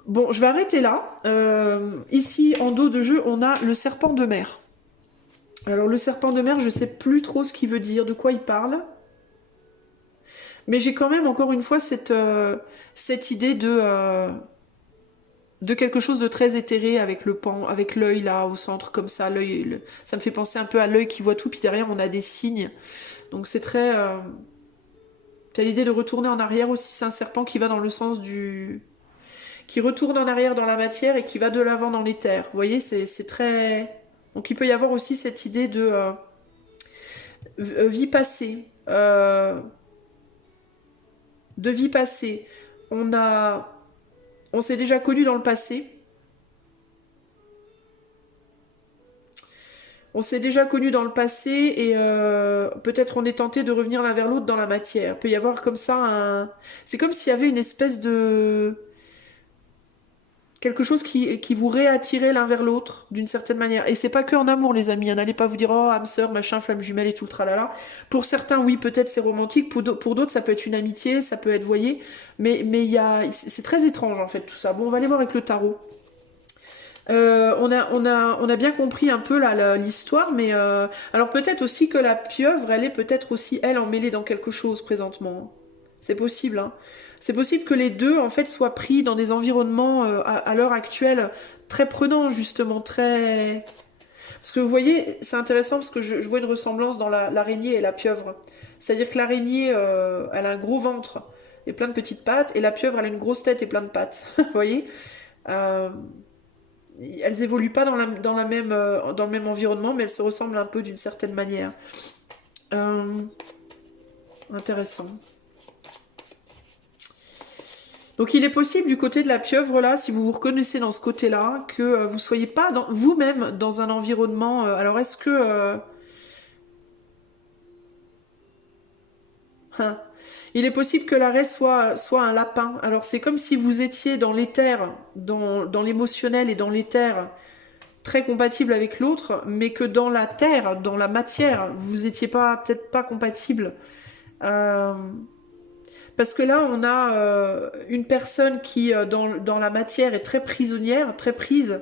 Bon, je vais arrêter là. Ici, en dos de jeu, on a le serpent de mer. Alors, le serpent de mer, je ne sais plus trop ce qu'il veut dire, de quoi il parle. Mais j'ai quand même, encore une fois, cette idée de quelque chose de très éthéré avec le pan, avec l'œil là au centre comme ça, l'œil, ça me fait penser un peu à l'œil qui voit tout, puis derrière on a des signes. Donc c'est très... tu as l'idée de retourner en arrière aussi, c'est un serpent qui va dans le sens du... qui retourne en arrière dans la matière et qui va de l'avant dans l'éther. Vous voyez, c'est très... Donc il peut y avoir aussi cette idée de vie passée. De vie passée. On s'est déjà connu dans le passé. On s'est déjà connus dans le passé et peut-être on est tenté de revenir l'un vers l'autre dans la matière. Il peut y avoir comme ça un... C'est comme s'il y avait une espèce de... Quelque chose qui vous réattirait l'un vers l'autre d'une certaine manière. Et c'est pas que en amour, les amis. Hein. N'allez pas vous dire oh âme sœur, machin, flamme jumelle et tout le tralala. Pour certains, oui, peut-être c'est romantique. Pour d'autres, ça peut être une amitié, ça peut être, vous voyez. Mais il y a, c'est très étrange en fait tout ça. Bon, on va aller voir avec le tarot. On a bien compris un peu l'histoire, mais alors peut-être aussi que la pieuvre, elle est peut-être aussi elle emmêlée dans quelque chose présentement. C'est possible, hein. C'est possible que les deux en fait soient pris dans des environnements à l'heure actuelle très prenants justement, très. Parce que vous voyez, c'est intéressant parce que je vois une ressemblance dans l'araignée et la pieuvre. C'est-à-dire que l'araignée, elle a un gros ventre et plein de petites pattes, et la pieuvre, elle a une grosse tête et plein de pattes. Vous voyez. Euh, Elles évoluent pas dans le même environnement, mais elles se ressemblent un peu d'une certaine manière. Euh, Intéressant. Donc il est possible du côté de la pieuvre là, si vous vous reconnaissez dans ce côté-là, que vous soyez pas vous-même dans un environnement. Alors est-ce que hein, il est possible que l'arrêt soit un lapin. Alors c'est comme si vous étiez dans l'éther, dans l'émotionnel et dans l'éther, très compatible avec l'autre, mais que dans la terre, dans la matière, vous étiez pas peut-être pas compatible. Euh, Parce que là, on a une personne qui, dans la matière, est très prisonnière, très prise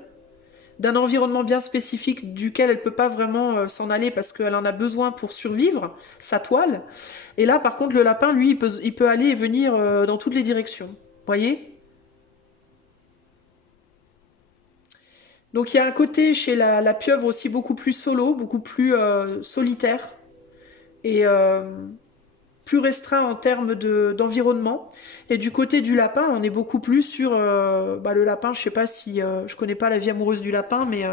d'un environnement bien spécifique duquel elle ne peut pas vraiment s'en aller parce qu'elle en a besoin pour survivre, sa toile. Et là, par contre, le lapin, lui, il peut aller et venir dans toutes les directions. Vous voyez? Donc il y a un côté chez la pieuvre aussi beaucoup plus solo, beaucoup plus solitaire et plus restreint en termes d'environnement. Et du côté du lapin, on est beaucoup plus sur le lapin. Je sais pas si je connais pas la vie amoureuse du lapin, mais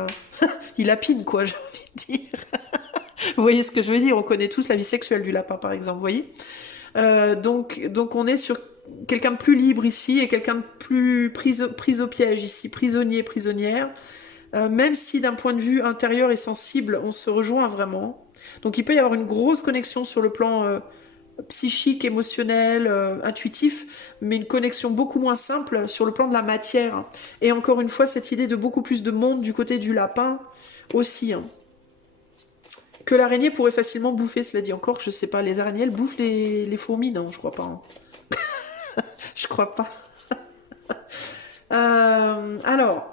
il lapine quoi, j'ai envie de dire. Vous voyez ce que je veux dire? On connaît tous la vie sexuelle du lapin, par exemple. Vous voyez? Donc on est sur quelqu'un de plus libre ici et quelqu'un de plus pris au piège ici, prisonnier, prisonnière. Même si d'un point de vue intérieur et sensible, on se rejoint vraiment. Donc il peut y avoir une grosse connexion sur le plan psychique, émotionnel, intuitif, mais une connexion beaucoup moins simple sur le plan de la matière. Et encore une fois, cette idée de beaucoup plus de monde du côté du lapin aussi. Hein. Que l'araignée pourrait facilement bouffer, cela dit encore, je sais pas, les araignées, elles bouffent les fourmis, non, je crois pas. Hein. Je crois pas. Alors,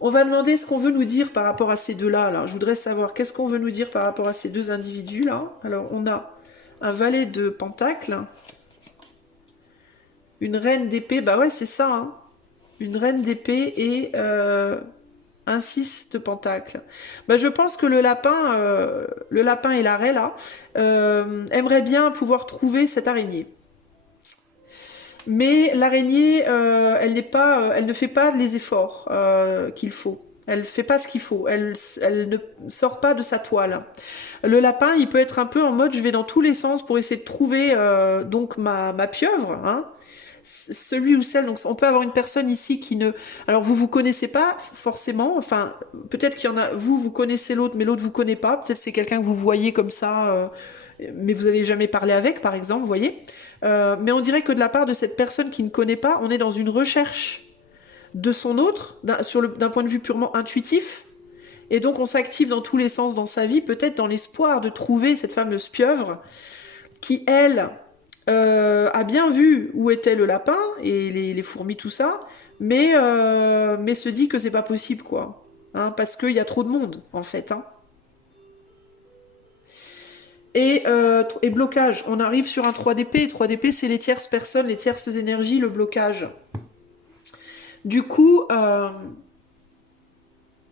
on va demander ce qu'on veut nous dire par rapport à ces deux-là. Là. Je voudrais savoir qu'est-ce qu'on veut nous dire par rapport à ces deux individus-là. Alors, on a un valet de pentacle, une reine d'épée. Bah ouais, c'est ça. Hein. Une reine d'épée et un 6 de pentacle. Bah, je pense que le lapin et l'arrêt, là, aimeraient bien pouvoir trouver cette araignée. Mais l'araignée, elle ne fait pas les efforts qu'il faut. Elle ne fait pas ce qu'il faut. Elle ne sort pas de sa toile. Le lapin, il peut être un peu en mode je vais dans tous les sens pour essayer de trouver donc ma pieuvre, hein, celui ou celle. Donc on peut avoir une personne ici qui ne. Alors vous connaissez pas forcément. Enfin peut-être qu'il y en a. Vous connaissez l'autre, mais l'autre vous connaît pas. Peut-être c'est quelqu'un que vous voyez comme ça. Mais vous n'avez jamais parlé avec, par exemple, vous voyez. Mais on dirait que de la part de cette personne qui ne connaît pas, on est dans une recherche de son autre, d'un point de vue purement intuitif, et donc on s'active dans tous les sens dans sa vie, peut-être dans l'espoir de trouver cette fameuse pieuvre qui, elle, a bien vu où était le lapin et les fourmis, tout ça, mais se dit que c'est pas possible, quoi. Hein, parce qu'il y a trop de monde, en fait. Hein. Et blocage. On arrive sur un 3DP. Et 3DP, c'est les tierces personnes, les tierces énergies, le blocage. Du coup,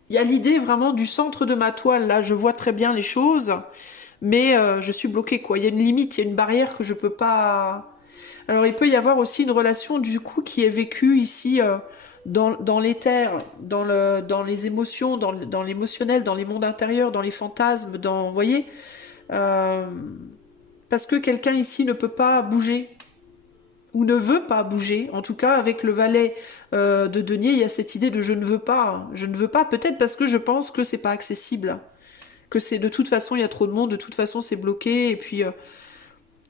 y a l'idée vraiment du centre de ma toile. Là, je vois très bien les choses, mais je suis bloquée, quoi. Il y a une limite, il y a une barrière que je peux pas... Alors, il peut y avoir aussi une relation, du coup, qui est vécue ici... dans l'éther, dans les émotions, dans l'émotionnel, dans les mondes intérieurs, dans les fantasmes, vous voyez, parce que quelqu'un ici ne peut pas bouger. ou ne veut pas bouger. En tout cas, avec le valet de denier, il y a cette idée de je ne veux pas. Je ne veux pas, peut-être parce que je pense que c'est pas accessible. Que c'est de toute façon, il y a trop de monde, de toute façon, c'est bloqué. Et puis, vous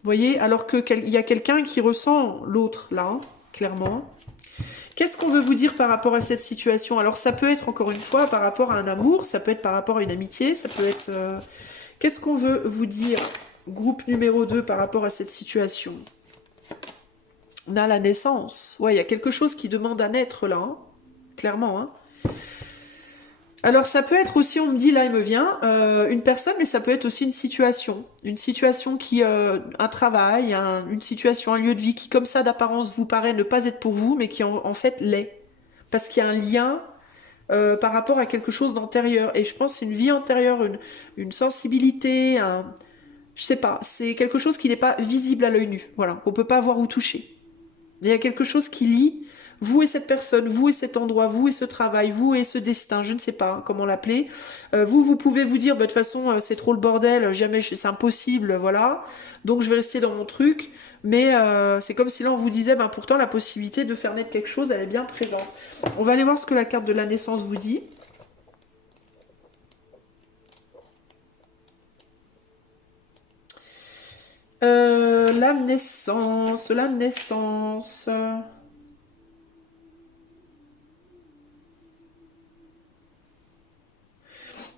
voyez, alors qu'il y a quelqu'un qui ressent l'autre, là, hein, clairement. Qu'est-ce qu'on veut vous dire par rapport à cette situation? Alors, ça peut être, encore une fois, par rapport à un amour, ça peut être par rapport à une amitié, ça peut être... Qu'est-ce qu'on veut vous dire, groupe numéro 2, par rapport à cette situation? On a la naissance. Ouais, il y a quelque chose qui demande à naître, là, hein, clairement, hein. Alors, ça peut être aussi, on me dit, là, il me vient, une personne, mais ça peut être aussi une situation. Une situation qui, un travail, une situation, un lieu de vie qui, comme ça, d'apparence, vous paraît ne pas être pour vous, mais qui, en fait, l'est. Parce qu'il y a un lien par rapport à quelque chose d'antérieur. Et je pense que c'est une vie antérieure, une sensibilité, je sais pas, c'est quelque chose qui n'est pas visible à l'œil nu, voilà, qu'on peut pas voir ou toucher. Il y a quelque chose qui lie vous et cette personne, vous et cet endroit, vous et ce travail, vous et ce destin, je ne sais pas hein, comment l'appeler. Vous pouvez vous dire, bah, de toute façon, c'est trop le bordel, jamais, c'est impossible, voilà. Donc je vais rester dans mon truc. Mais c'est comme si là on vous disait, ben, pourtant la possibilité de faire naître quelque chose, elle est bien présente. On va aller voir ce que la carte de la naissance vous dit. La naissance, la naissance.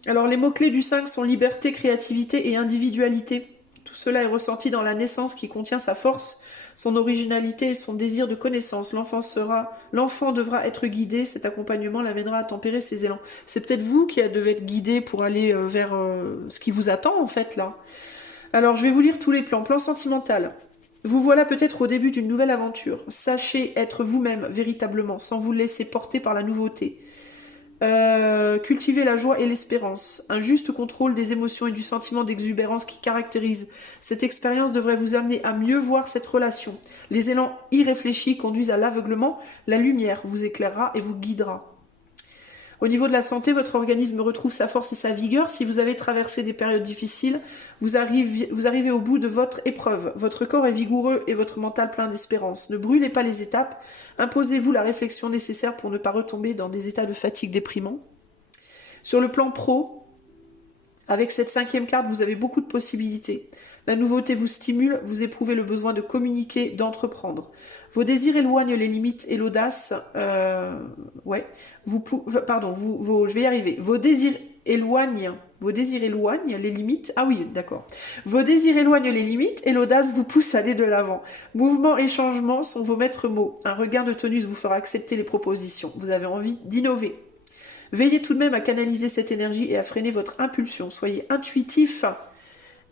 Alors les mots-clés du 5 sont liberté, créativité et individualité. Tout cela est ressenti dans la naissance qui contient sa force, son originalité et son désir de connaissance. L'enfant devra être guidé, cet accompagnement l'amènera à tempérer ses élans. C'est peut-être vous qui devez être guidé pour aller vers ce qui vous attend en fait là. Alors je vais vous lire tous les plans. Plan sentimental. Vous voilà peut-être au début d'une nouvelle aventure. Sachez être vous-même véritablement, sans vous laisser porter par la nouveauté. Cultiver la joie et l'espérance. Un juste contrôle des émotions et du sentiment d'exubérance qui caractérise cette expérience devrait vous amener à mieux voir cette relation. Les élans irréfléchis conduisent à l'aveuglement. La lumière vous éclairera et vous guidera. Au niveau de la santé, votre organisme retrouve sa force et sa vigueur. Si vous avez traversé des périodes difficiles, vous arrivez au bout de votre épreuve. Votre corps est vigoureux et votre mental plein d'espérance. Ne brûlez pas les étapes. Imposez-vous la réflexion nécessaire pour ne pas retomber dans des états de fatigue déprimants. Sur le plan pro, avec cette 5e carte, vous avez beaucoup de possibilités. La nouveauté vous stimule, vous éprouvez le besoin de communiquer, d'entreprendre. Vos désirs éloignent les limites et l'audace. Je vais y arriver. Vos désirs éloignent les limites. Ah oui, d'accord. Vos désirs éloignent les limites et l'audace vous pousse à aller de l'avant. Mouvement et changement sont vos maîtres mots. Un regain de tonus vous fera accepter les propositions. Vous avez envie d'innover. Veillez tout de même à canaliser cette énergie et à freiner votre impulsion. Soyez intuitif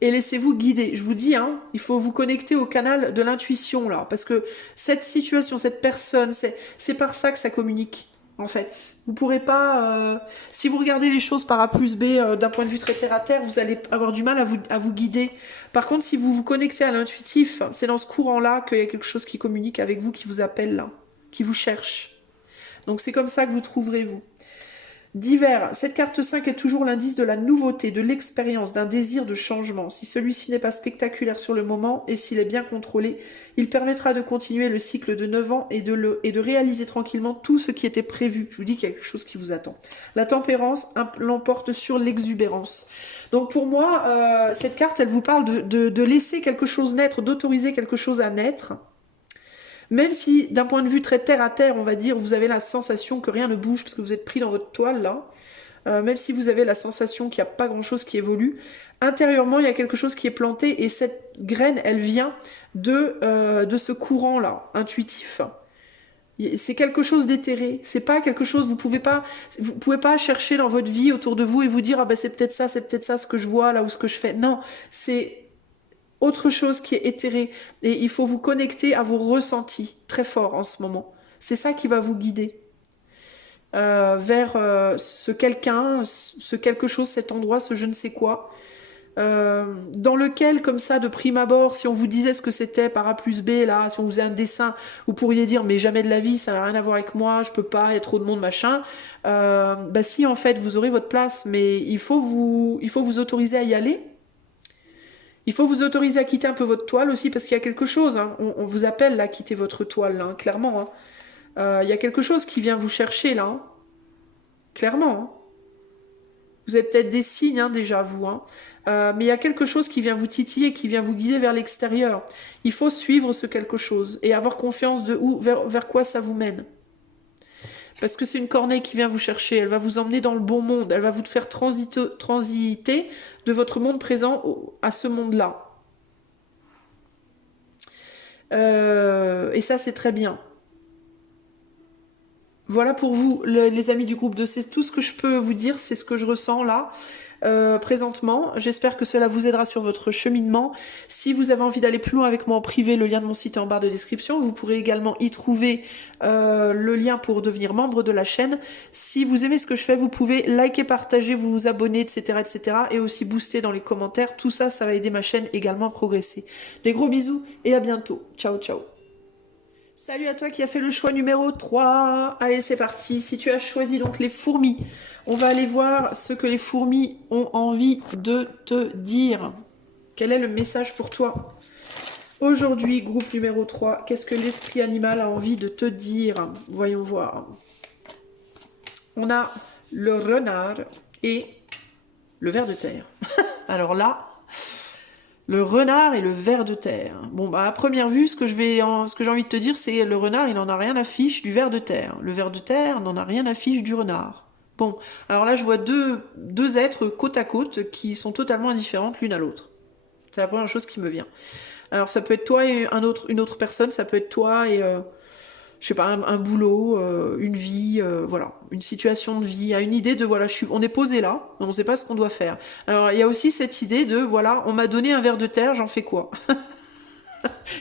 et laissez-vous guider. Je vous dis, hein, il faut vous connecter au canal de l'intuition, là, parce que cette situation, cette personne, c'est par ça que ça communique, en fait. Vous pourrez pas... si vous regardez les choses par A plus B, d'un point de vue très terre-à-terre, vous allez avoir du mal à vous guider. Par contre, si vous vous connectez à l'intuitif, c'est dans ce courant-là qu'il y a quelque chose qui communique avec vous, qui vous appelle, là, qui vous cherche. Donc c'est comme ça que vous trouverez, vous. Divers, cette carte 5 est toujours l'indice de la nouveauté, de l'expérience, d'un désir de changement. Si celui-ci n'est pas spectaculaire sur le moment et s'il est bien contrôlé, il permettra de continuer le cycle de 9 ans et de réaliser tranquillement tout ce qui était prévu. Je vous dis qu'il y a quelque chose qui vous attend. La tempérance l'emporte sur l'exubérance. Donc pour moi, cette carte, elle vous parle de laisser quelque chose naître, d'autoriser quelque chose à naître. Même si, d'un point de vue très terre-à-terre, on va dire, vous avez la sensation que rien ne bouge parce que vous êtes pris dans votre toile, là, même si vous avez la sensation qu'il n'y a pas grand-chose qui évolue, intérieurement, il y a quelque chose qui est planté et cette graine, elle vient de ce courant-là, intuitif. C'est quelque chose d'éthéré, c'est pas quelque chose, vous pouvez pas chercher dans votre vie autour de vous et vous dire, ah ben c'est peut-être ça ce que je vois là ou ce que je fais. Non, c'est autre chose qui est éthéré. Et il faut vous connecter à vos ressentis très forts en ce moment. C'est ça qui va vous guider vers ce quelqu'un, ce quelque chose, cet endroit, ce je ne sais quoi. Dans lequel, comme ça, de prime abord, si on vous disait ce que c'était par A plus B, là, si on faisait un dessin, vous pourriez dire, mais jamais de la vie, ça n'a rien à voir avec moi, je peux pas, il y a trop de monde, machin. Bah si, en fait, vous aurez votre place, mais il faut vous autoriser à y aller. Il faut vous autoriser à quitter un peu votre toile aussi, parce qu'il y a quelque chose, hein. On vous appelle là, à quitter votre toile, là, hein, clairement. Hein. Il y a quelque chose qui vient vous chercher là, hein. Clairement. Hein. Vous avez peut-être des signes hein, déjà, vous. Hein. Mais il y a quelque chose qui vient vous titiller, qui vient vous guider vers l'extérieur. Il faut suivre ce quelque chose et avoir confiance de où, vers quoi ça vous mène. Parce que c'est une corneille qui vient vous chercher, elle va vous emmener dans le bon monde, elle va vous faire transiter de votre monde présent à ce monde-là. Et ça, c'est très bien. Voilà pour vous, les amis du groupe 2. C'est tout ce que je peux vous dire, c'est ce que je ressens là, présentement. J'espère que cela vous aidera sur votre cheminement. Si vous avez envie d'aller plus loin avec moi en privé, le lien de mon site est en barre de description. Vous pourrez également y trouver le lien pour devenir membre de la chaîne. Si vous aimez ce que je fais, vous pouvez liker, partager, vous abonner, etc., etc. Et aussi booster dans les commentaires. Tout ça, ça va aider ma chaîne également à progresser. Des gros bisous et à bientôt. Ciao, ciao. Salut à toi qui as fait le choix numéro 3. Allez, c'est parti. Si tu as choisi donc les fourmis, on va aller voir ce que les fourmis ont envie de te dire. Quel est le message pour toi? Aujourd'hui, groupe numéro 3, qu'est-ce que l'esprit animal a envie de te dire? Voyons voir. On a le renard et le ver de terre. Alors là... Le renard et le ver de terre. Bon, bah, à première vue, ce que j'ai envie de te dire, c'est le renard, il n'en a rien à fiche du ver de terre. Le ver de terre n'en a rien à fiche du renard. Bon, alors là, je vois deux êtres côte à côte qui sont totalement indifférentes l'une à l'autre. C'est la première chose qui me vient. Alors, ça peut être toi et une autre personne, ça peut être toi et... je sais pas, un boulot, une vie, voilà, une situation de vie, une idée de, voilà, on est posé là, on ne sait pas ce qu'on doit faire. Alors, il y a aussi cette idée de, voilà, on m'a donné un ver de terre, j'en fais quoi?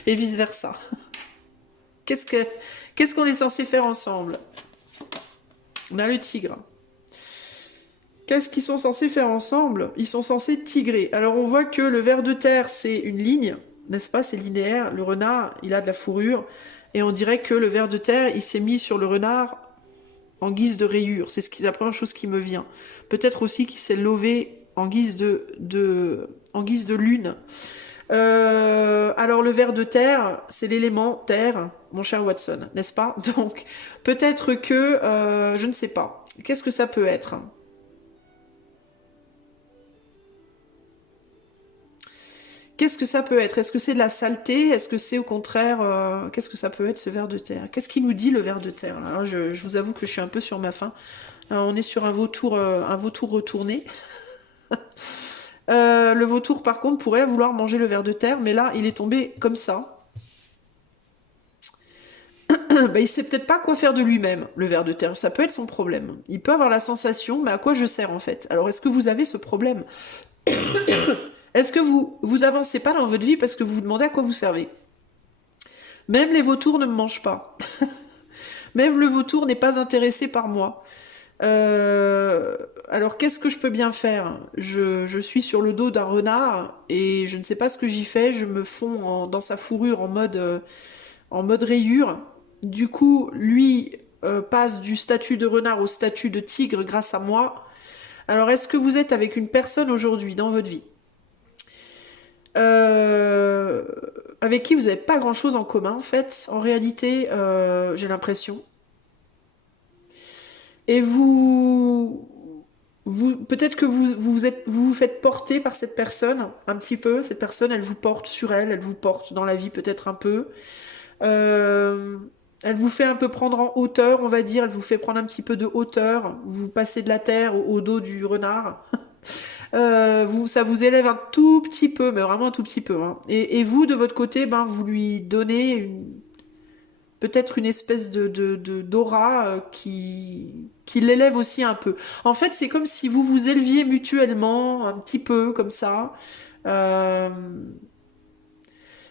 Et vice-versa. Qu'est-ce qu'on est censé faire ensemble? On a le tigre. Qu'est-ce qu'ils sont censés faire ensemble? Ils sont censés tigrer. Alors, on voit que le ver de terre, c'est une ligne, n'est-ce pas? C'est linéaire. Le renard, il a de la fourrure. Et on dirait que le ver de terre, il s'est mis sur le renard en guise de rayure. C'est la première chose qui me vient. Peut-être aussi qu'il s'est levé en guise de lune. Alors le ver de terre, c'est l'élément terre, mon cher Watson, n'est-ce pas? Donc peut-être que, je ne sais pas. Qu'est-ce que ça peut être? Qu'est-ce que ça peut être? Est-ce que c'est de la saleté? Est-ce que c'est au contraire... qu'est-ce que ça peut être ce ver de terre? Qu'est-ce qu'il nous dit le ver de terre? Alors, je vous avoue que je suis un peu sur ma faim. Alors, on est sur un vautour retourné. Le vautour par contre pourrait vouloir manger le ver de terre, mais là il est tombé comme ça. Bah, il sait peut-être pas quoi faire de lui-même, le ver de terre. Ça peut être son problème. Il peut avoir la sensation, mais à quoi je sers en fait? Alors est-ce que vous avez ce problème? Est-ce que vous avancez pas dans votre vie parce que vous vous demandez à quoi vous servez? Même les vautours ne me mangent pas. Même le vautour n'est pas intéressé par moi. Alors qu'est-ce que je peux bien faire? Je suis sur le dos d'un renard et je ne sais pas ce que j'y fais. Je me fonds dans sa fourrure en mode rayure. Du coup, lui passe du statut de renard au statut de tigre grâce à moi. Alors est-ce que vous êtes avec une personne aujourd'hui dans votre vie avec qui vous n'avez pas grand chose en commun en fait, en réalité, j'ai l'impression. Et peut-être que vous faites porter par cette personne un petit peu. Cette personne, elle vous porte sur elle vous porte dans la vie peut-être un peu. Elle vous fait un peu prendre en hauteur, on va dire. Elle vous fait prendre un petit peu de hauteur. Vous passez de la terre au dos du renard. Ça vous élève un tout petit peu, mais vraiment un tout petit peu. Hein. Et vous, de votre côté, ben, vous lui donnez peut-être une espèce d'aura qui l'élève aussi un peu. En fait, c'est comme si vous vous éleviez mutuellement, un petit peu, comme ça.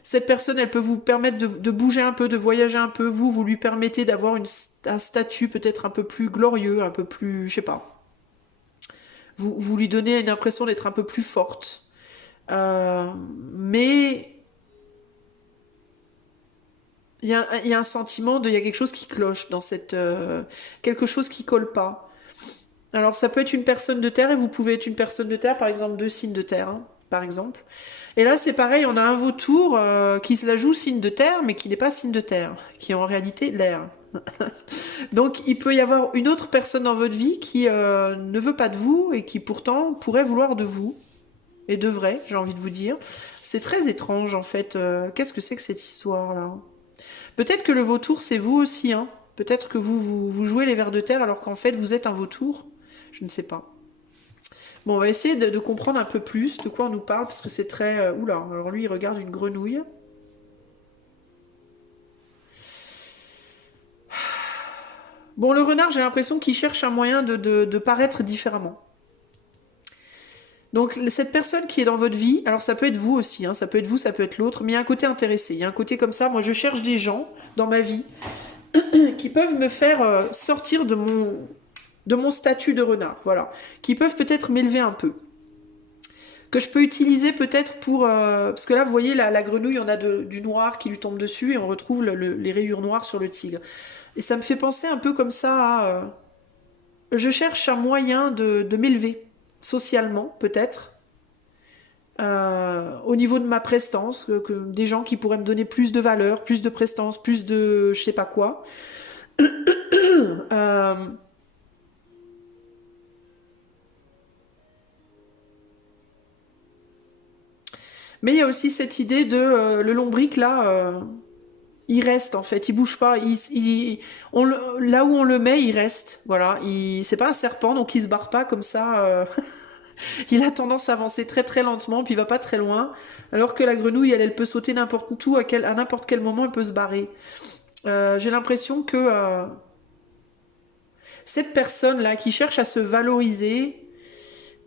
Cette personne, elle peut vous permettre de bouger un peu, de voyager un peu. Vous lui permettez d'avoir un statut peut-être un peu plus glorieux, un peu plus, je sais pas. Vous lui donnez une impression d'être un peu plus forte. Mais il y a un sentiment il y a quelque chose qui cloche dans cette... quelque chose qui colle pas. Alors ça peut être une personne de terre et vous pouvez être une personne de terre, par exemple 2 signes de terre. Hein. par exemple. Et là, c'est pareil, on a un vautour qui se la joue signe de terre, mais qui n'est pas signe de terre, qui est en réalité l'air. Donc, il peut y avoir une autre personne dans votre vie qui ne veut pas de vous et qui pourtant pourrait vouloir de vous. Et devrait, j'ai envie de vous dire. C'est très étrange, en fait. Qu'est-ce que c'est que cette histoire-là? Peut-être que le vautour, c'est vous aussi, hein. Peut-être que vous jouez les vers de terre alors qu'en fait, vous êtes un vautour. Je ne sais pas. Bon, on va essayer de comprendre un peu plus de quoi on nous parle, parce que c'est très... oula, alors lui, il regarde une grenouille. Bon, le renard, j'ai l'impression qu'il cherche un moyen de paraître différemment. Donc, cette personne qui est dans votre vie, alors ça peut être vous aussi, hein, ça peut être vous, ça peut être l'autre, mais il y a un côté intéressé, il y a un côté comme ça. Moi, je cherche des gens dans ma vie qui peuvent me faire sortir de mon statut de renard, voilà, qui peuvent peut-être m'élever un peu, que je peux utiliser peut-être pour... parce que là, vous voyez, la grenouille, on a du noir qui lui tombe dessus et on retrouve les rayures noires sur le tigre. Et ça me fait penser un peu comme ça à... je cherche un moyen de m'élever, socialement, peut-être, au niveau de ma prestance, des gens qui pourraient me donner plus de valeur, plus de prestance, plus de je sais pas quoi. Euh, mais il y a aussi cette idée de le lombric là, il reste en fait, il bouge pas. Là où on le met, il reste. Voilà, c'est pas un serpent, donc il se barre pas comme ça. Il a tendance à avancer très très lentement, puis il va pas très loin. Alors que la grenouille, elle peut sauter n'importe où, à n'importe quel moment, elle peut se barrer. J'ai l'impression que cette personne-là qui cherche à se valoriser,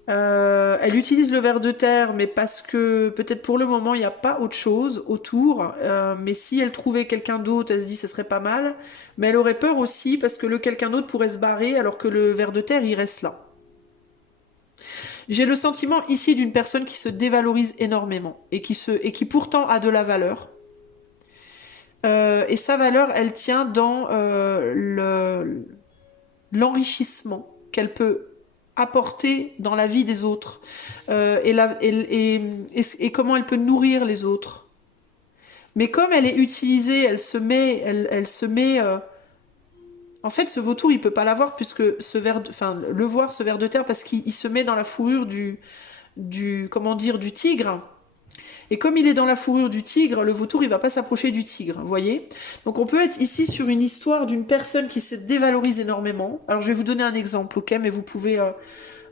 elle utilise le ver de terre, mais parce que peut-être pour le moment il n'y a pas autre chose autour. Mais si elle trouvait quelqu'un d'autre, elle se dit ce serait pas mal. Mais elle aurait peur aussi parce que le quelqu'un d'autre pourrait se barrer alors que le ver de terre il reste là. J'ai le sentiment ici d'une personne qui se dévalorise énormément et qui pourtant a de la valeur. Et sa valeur, elle tient dans l'enrichissement qu'elle peut apporter dans la vie des autres et comment elle peut nourrir les autres. Mais comme elle est utilisée, elle se met en fait, ce vautour, il peut pas l'avoir puisque le voir, ce ver de terre, parce qu'il se met dans la fourrure comment dire, du tigre. Et comme il est dans la fourrure du tigre, le vautour, il va pas s'approcher du tigre, vous voyez? Donc on peut être ici sur une histoire d'une personne qui se dévalorise énormément. Alors je vais vous donner un exemple, ok? Mais vous pouvez,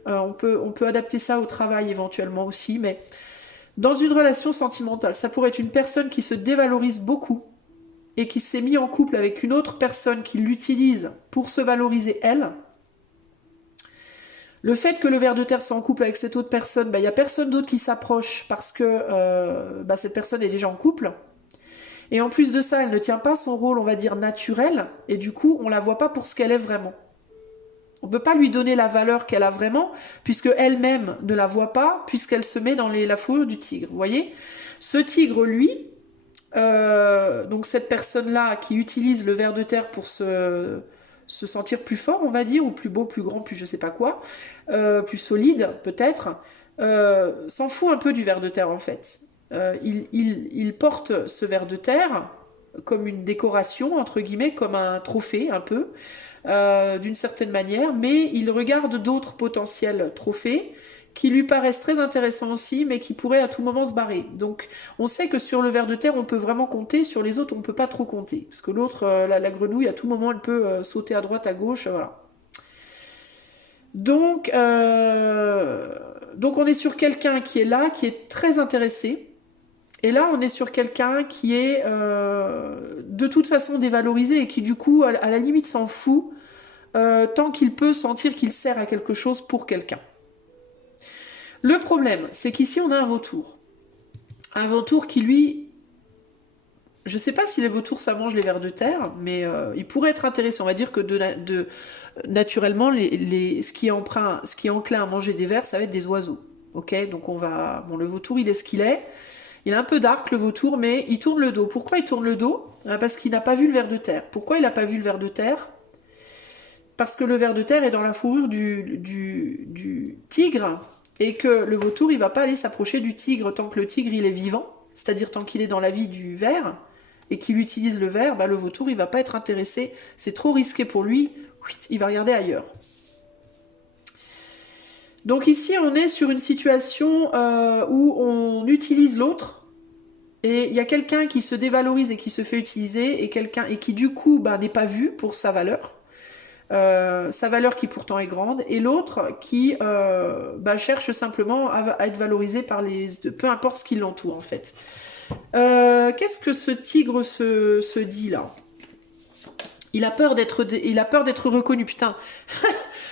on peut adapter ça au travail éventuellement aussi, mais dans une relation sentimentale, ça pourrait être une personne qui se dévalorise beaucoup et qui s'est mis en couple avec une autre personne qui l'utilise pour se valoriser elle. Le fait que le ver de terre soit en couple avec cette autre personne, il n'y a personne d'autre qui s'approche parce que cette personne est déjà en couple. Et en plus de ça, elle ne tient pas son rôle, on va dire, naturel, et du coup, on la voit pas pour ce qu'elle est vraiment. On ne peut pas lui donner la valeur qu'elle a vraiment, puisque elle-même ne la voit pas, puisqu'elle se met dans la fourrure du tigre. Vous voyez? Ce tigre, lui, donc cette personne-là qui utilise le ver de terre pour se sentir plus fort, on va dire, ou plus beau, plus grand, plus je sais pas quoi, plus solide peut-être, s'en fout un peu du ver de terre en fait. Il porte ce ver de terre comme une décoration, entre guillemets, comme un trophée un peu, d'une certaine manière, mais il regarde d'autres potentiels trophées qui lui paraissent très intéressants aussi, mais qui pourraient à tout moment se barrer. Donc on sait que sur le ver de terre, on peut vraiment compter, sur les autres, on ne peut pas trop compter. Parce que l'autre, la grenouille, à tout moment, elle peut sauter à droite, à gauche, voilà. Donc on est sur quelqu'un qui est là, qui est très intéressé. Et là, on est sur quelqu'un qui est de toute façon dévalorisé et qui du coup, à la limite, s'en fout tant qu'il peut sentir qu'il sert à quelque chose pour quelqu'un. Le problème, c'est qu'ici, on a un vautour. Un vautour qui, lui... Je ne sais pas si les vautours, ça mange les vers de terre, mais il pourrait être intéressant. On va dire que naturellement, ce qui est enclin à manger des vers, ça va être des oiseaux. Ok, donc Bon, le vautour, il est ce qu'il est. Il a un peu d'arc, le vautour, mais il tourne le dos. Pourquoi il tourne le dos? Parce qu'il n'a pas vu le ver de terre. Pourquoi il n'a pas vu le ver de terre? Parce que le ver de terre est dans la fourrure du tigre, Et que le vautour, il va pas aller s'approcher du tigre tant que le tigre, il est vivant, c'est-à-dire tant qu'il est dans la vie du ver, et qu'il utilise le ver, bah, le vautour, il va pas être intéressé, c'est trop risqué pour lui, il va regarder ailleurs. Donc ici, on est sur une situation où on utilise l'autre, et il y a quelqu'un qui se dévalorise et qui se fait utiliser, et qui du coup bah, n'est pas vu pour sa valeur qui pourtant est grande, et l'autre qui bah, cherche simplement à être valorisé par peu importe ce qui l'entoure en fait. Qu'est-ce que ce tigre se dit là? Il a peur d'être reconnu, putain.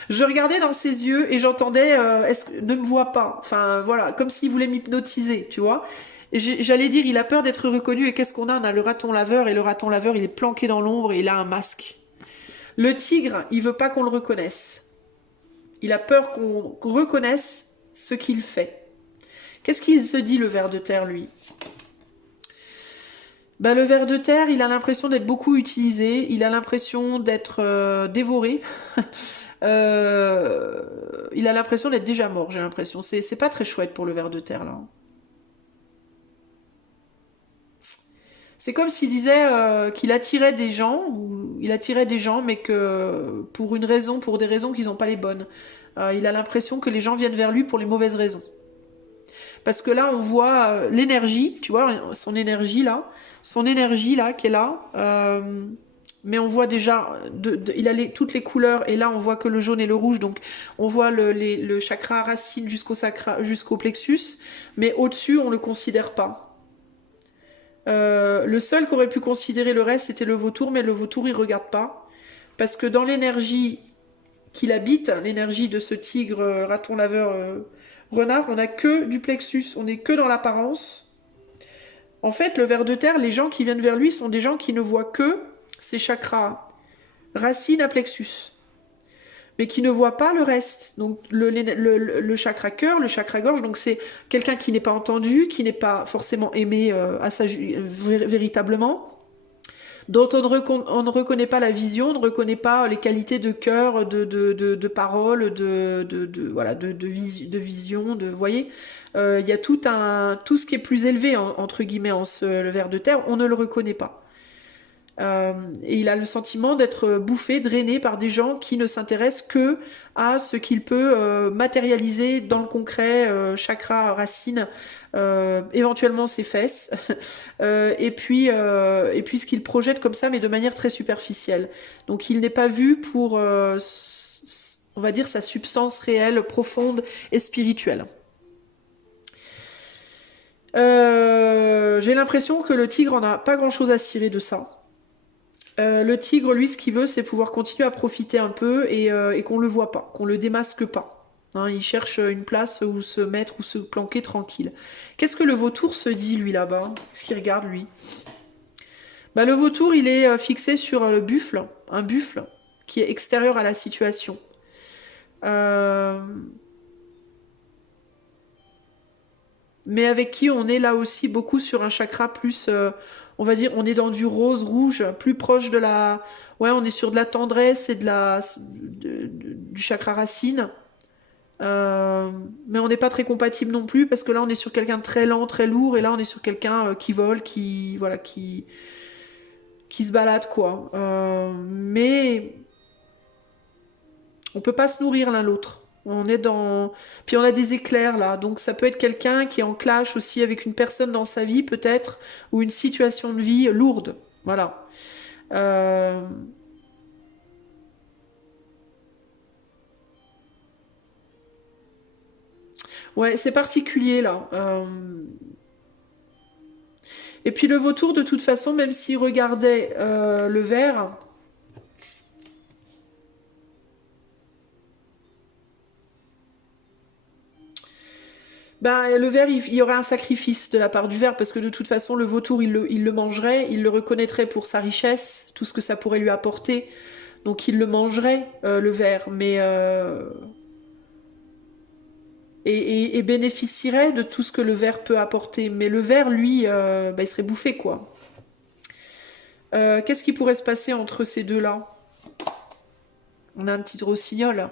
Je regardais dans ses yeux et j'entendais ne me vois pas. Enfin voilà, comme s'il voulait m'hypnotiser, tu vois. J'allais dire, il a peur d'être reconnu, et qu'est-ce qu'on a? On a le raton laveur, et le raton laveur, il est planqué dans l'ombre et il a un masque. Le tigre, il veut pas qu'on le reconnaisse. Il a peur qu'on reconnaisse ce qu'il fait. Qu'est-ce qu'il se dit, le ver de terre, lui? Ben, le ver de terre, il a l'impression d'être beaucoup utilisé, il a l'impression d'être dévoré. Il a l'impression d'être déjà mort, j'ai l'impression. C'est pas très chouette pour le ver de terre, là. C'est comme s'il disait qu'il attirait des gens, mais que pour des raisons qui sont pas les bonnes. Il a l'impression que les gens viennent vers lui pour les mauvaises raisons. Parce que là, on voit l'énergie, tu vois, son énergie là qui est là. Mais on voit déjà, il a toutes les couleurs, et là on voit que le jaune et le rouge, donc on voit le chakra racine jusqu'au plexus, mais au-dessus on ne le considère pas. Le seul qui aurait pu considérer le reste, c'était le vautour, mais le vautour, il regarde pas. Parce que dans l'énergie qu'il habite, l'énergie de ce tigre, raton laveur, renard, on n'a que du plexus, on n'est que dans l'apparence. En fait, le ver de terre, les gens qui viennent vers lui sont des gens qui ne voient que ses chakras, racine à plexus, mais qui ne voit pas le reste. Donc le chakra cœur, le chakra gorge, donc c'est quelqu'un qui n'est pas entendu, qui n'est pas forcément aimé véritablement, dont on ne reconnaît pas la vision, on ne reconnaît pas les qualités de cœur, de parole, de vision, vous voyez. Il y a tout ce qui est plus élevé, entre guillemets, le ver de terre, on ne le reconnaît pas. Et il a le sentiment d'être bouffé, drainé par des gens qui ne s'intéressent que à ce qu'il peut matérialiser dans le concret, chakra, racine, éventuellement ses fesses, et puis ce qu'il projette comme ça, mais de manière très superficielle. Donc il n'est pas vu pour, on va dire, sa substance réelle, profonde et spirituelle. J'ai l'impression que le tigre en a pas grand chose à cirer de ça. Le tigre, lui, ce qu'il veut, c'est pouvoir continuer à profiter un peu, et qu'on le voit pas, qu'on le démasque pas. Hein, il cherche une place où se mettre, ou se planquer tranquille. Qu'est-ce que le vautour se dit, lui, là-bas? Qu'est-ce qu'il regarde, lui? Bah, le vautour, il est fixé sur le buffle, un buffle qui est extérieur à la situation. Mais avec qui on est là aussi beaucoup sur un chakra plus... on va dire, on est dans du rose, rouge, plus proche de la... Ouais, on est sur de la tendresse et du chakra racine. Mais on n'est pas très compatible non plus, parce que là, on est sur quelqu'un de très lent, très lourd, et là, on est sur quelqu'un qui vole, qui se balade, quoi. Mais on peut pas se nourrir l'un l'autre. Puis on a des éclairs là, donc ça peut être quelqu'un qui est en clash aussi avec une personne dans sa vie peut-être, ou une situation de vie lourde, voilà. Ouais, c'est particulier là. Et puis le vautour, de toute façon, même s'il regardait le ver... Ben, le ver, il y aurait un sacrifice de la part du ver, parce que de toute façon, le vautour, il le mangerait, il le reconnaîtrait pour sa richesse, tout ce que ça pourrait lui apporter. Donc il le mangerait, le ver, mais... et bénéficierait de tout ce que le ver peut apporter. Mais le ver, lui, ben, il serait bouffé, quoi. Qu'est-ce qui pourrait se passer entre ces deux-là? On a un petit rossignol.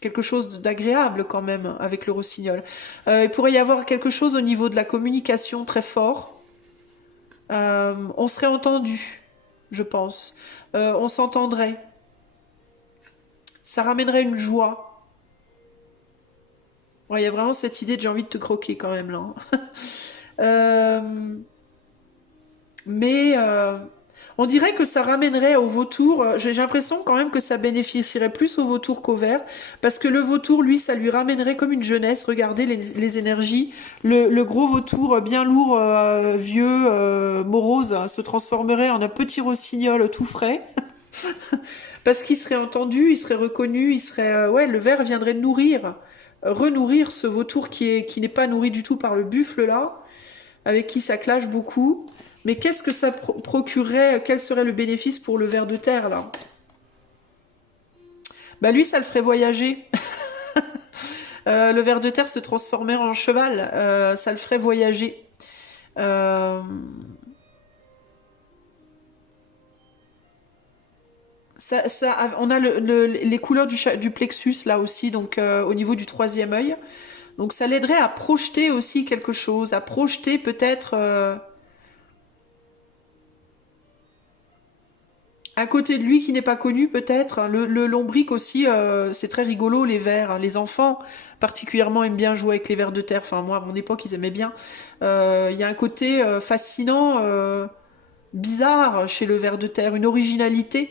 quelque chose d'agréable quand même avec le rossignol. Il pourrait y avoir quelque chose au niveau de la communication très fort. On serait entendu, je pense. On s'entendrait. Ça ramènerait une joie. Ouais, il y a vraiment cette idée de j'ai envie de te croquer quand même là. Mais on dirait que ça ramènerait au vautour, j'ai l'impression quand même que ça bénéficierait plus au vautour qu'au ver, parce que le vautour, lui, ça lui ramènerait comme une jeunesse. Regardez les énergies. Le gros vautour bien lourd, vieux, morose, se transformerait en un petit rossignol tout frais. Parce qu'il serait entendu, il serait reconnu, il serait... ouais, le ver viendrait nourrir, renourrir ce vautour qui n'est pas nourri du tout par le buffle là, avec qui ça clash beaucoup. Mais qu'est-ce que ça procurerait? Quel serait le bénéfice pour le ver de terre, là? Bah lui, ça le ferait voyager. Le ver de terre se transformer en cheval. Ça le ferait voyager. On a les couleurs du plexus, là aussi, donc au niveau du troisième œil. Donc ça l'aiderait à projeter aussi quelque chose, à projeter peut-être... à côté de lui qui n'est pas connu peut-être, le lombric aussi, c'est très rigolo les vers. Les enfants particulièrement aiment bien jouer avec les vers de terre. Enfin moi à mon époque ils aimaient bien. Il y a un côté fascinant, bizarre chez le ver de terre, une originalité.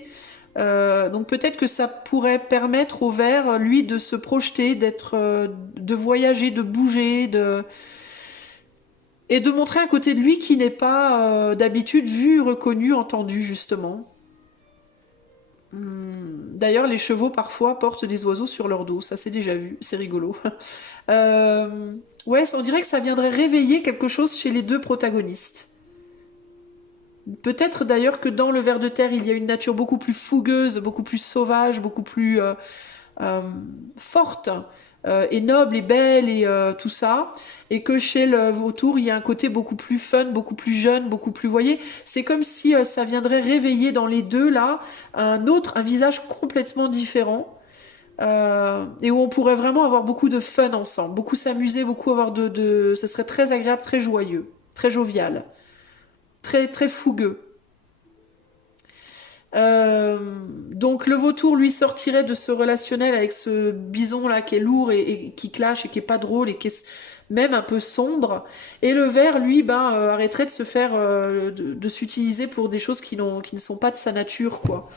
Donc peut-être que ça pourrait permettre au ver, lui, de se projeter, de voyager, de bouger, et de montrer un côté de lui qui n'est pas d'habitude vu, reconnu, entendu justement. D'ailleurs, les chevaux parfois portent des oiseaux sur leur dos, ça c'est déjà vu, c'est rigolo. Ouais, on dirait que ça viendrait réveiller quelque chose chez les deux protagonistes. Peut-être d'ailleurs que dans le ver de terre, il y a une nature beaucoup plus fougueuse, beaucoup plus sauvage, beaucoup plus euh, forte et noble et belle et tout ça, et que chez le vautour, il y a un côté beaucoup plus fun, beaucoup plus jeune, beaucoup plus, vous voyez, c'est comme si ça viendrait réveiller dans les deux là un visage complètement différent. Et où on pourrait vraiment avoir beaucoup de fun ensemble, beaucoup s'amuser, beaucoup avoir ça serait très agréable, très joyeux, très jovial, très très fougueux. Euh, donc le vautour lui sortirait de ce relationnel avec ce bison là qui est lourd et qui clash et qui est pas drôle et qui est même un peu sombre, et le ver lui ben arrêterait de se faire de s'utiliser pour des choses qui ne sont pas de sa nature quoi.